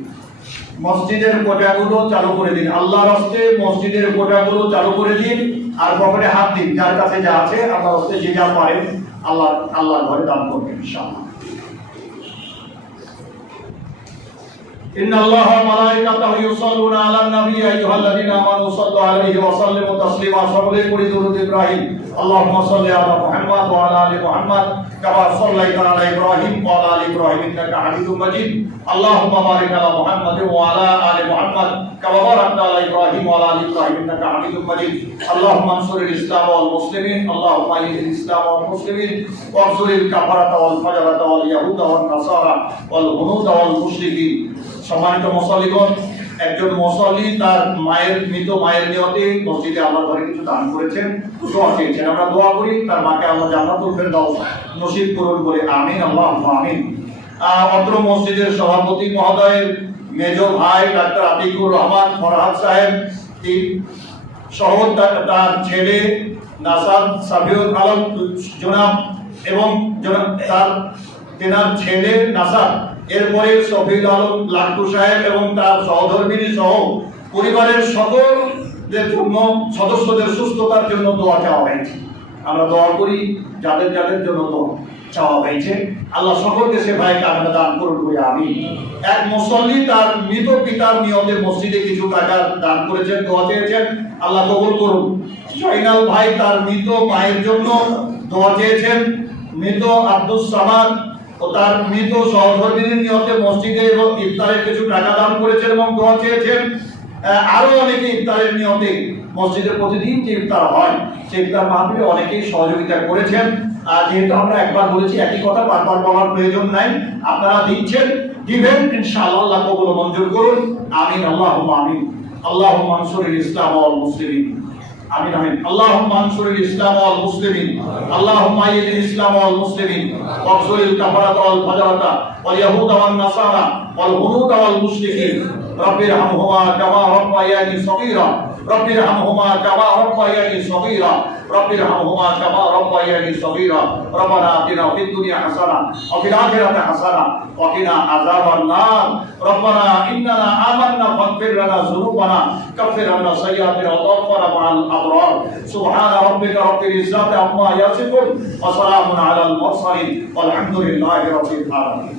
মসজিদের কোঠাগুলো চালু করে দিন। আল্লাহর রাস্তে মসজিদের কোঠাগুলো চালু করে দিন। আর পকেটে হাত দিন, যার কাছে যা আছে আল্লাহর রাস্তে যে যা পারেন আল্লাহর ঘরে দান করবেন ইনশাআল্লাহ। إن الله وملائكته يصلون على النبي أيها الذين آمنوا صلوا عليه وسلموا تسليما। সকলে পড়ি দরুদ ইব্রাহিম। اللهم صل على محمد وعلى آل محمد كما صليت على إبراهيم وعلى آل إبراهيم إنك حميد مجيد। اللهم بارك على محمد وعلى آل محمد كما باركت على إبراهيم وعلى آل إبراهيم إنك حميد مجيد। اللهم انصر الإسلام والمسلمين، اللهم أيد الإسلام والمسلمين وانصر الكفرة والفجرة واليهود والنصارى والهنود والمشركين। সম্মানিত মুসল্লিগণ, একজন মুসল্লি তার মৃত মায়ের নিয়তে মসজিদে আল্লাহর ঘরে কিছু দান করেছেন, দোয়া চেয়েছেন। আমরা দোয়া করি তার মাকে আল্লাহ জান্নাতুল ফেরদাউস নসিব করুন বলে আমিন, আল্লাহুম্মা আমিন। অত্র মসজিদের সভাপতি মহোদয়ের মেজ ভাই ডাক্তার আতিকুর রহমান ফরহাদ সাহেব সহ তার ছেলে নাসার সাবিউল আলম জনাব এবং তেনার ছেলে নাসার, এরপরে শফিউল আলম লাট্টু সাহেব এবং তার সহধর্মিনী সহ পরিবারের সকলের জন্য, সদস্যদের সুস্থতার জন্য দোয়া চাওয়া হয়েছে। আমরা দোয়া করি যাদের যাদের জন্য দোয়া চাওয়া হয়েছে, আল্লাহ সকলকে সেভাবে কামনা দান করুন বলে আমিন। এক মুসল্লি তার মৃত পিতার নিয়তে মসজিদে কিছু টাকা দান করেছেন, দোয়া চেয়েছেন, আল্লাহ কবুল করুন। জয়নাল ভাই তার মৃত মায়ের জন্য দোয়া চেয়েছেন। মৃত আব্দুস সামাদ ও তার মৃত সহধর্মিনীর নিয়তে মসজিদে এবং ইফতারের কিছু টাকা দান করেছেন এবং দোয়া চেয়েছেন। আরো অনেকে ইফতারের নিয়তে মসজিদে প্রতিদিন যে ইফতার হয় সেই ইফতার মাহফিলে অনেকেই সহযোগিতা করেছেন। আর যেহেতু আমরা একবার বলেছি, একই কথা বারবার বলার প্রয়োজন নাই, আপনারা দিচ্ছেন, দিবেন, ইনশাআল্লাহ আল্লাহ কবুল মঞ্জুর করুন। আমিন, আল্লাহুম্মা আমিন। আল্লাহুম্মা আনসুরিল ইসলাম ওয়াল মুসলিমিন। আমিন আমিন। আল্লাহুম্মা আনসুরিল ইসলাম ওয়াল মুসলিমিন। আল্লাহুম্মা আইয়িদিল ইসলাম ওয়াল মুসলিমিন ওয়াকসুরিল কাফারাতা ওয়াল ফাজারাতা ওয়াল ইয়াহুদা ওয়ান নাসারা ওয়াল হুনুদা ওয়াল মুশরিকিন। রাব্বিরহামহুমা কামা রাব্বায়ানি সগীরা। রাব্বিরহামহুমা কামা রাব্বায়ানি সগীরা। রাব্বিরহামহুমা কামা রাব্বায়ানি সগীরা। রব্বানা আতিনা ফিদ দুনিয়া হাসানাহ ওয়া ফিল আখিরাতি হাসানাহ ওয়া কিনা আযাবান নার। রব্বানা ইন্নানা আমান্না ফাগফির লানা যুনুবানা কাফির আন্না সাইয়্যাতিনা ওয়া তাওফানা মা'আল আবরার। সুবহানা রাব্বিকা রাব্বিল ইজ্জাতি আম্মা ইয়াসিফুন ওয়া সালামুন আলাল মুরসালিন ওয়ালহামদুলিল্লাহি রাব্বিল আলামিন।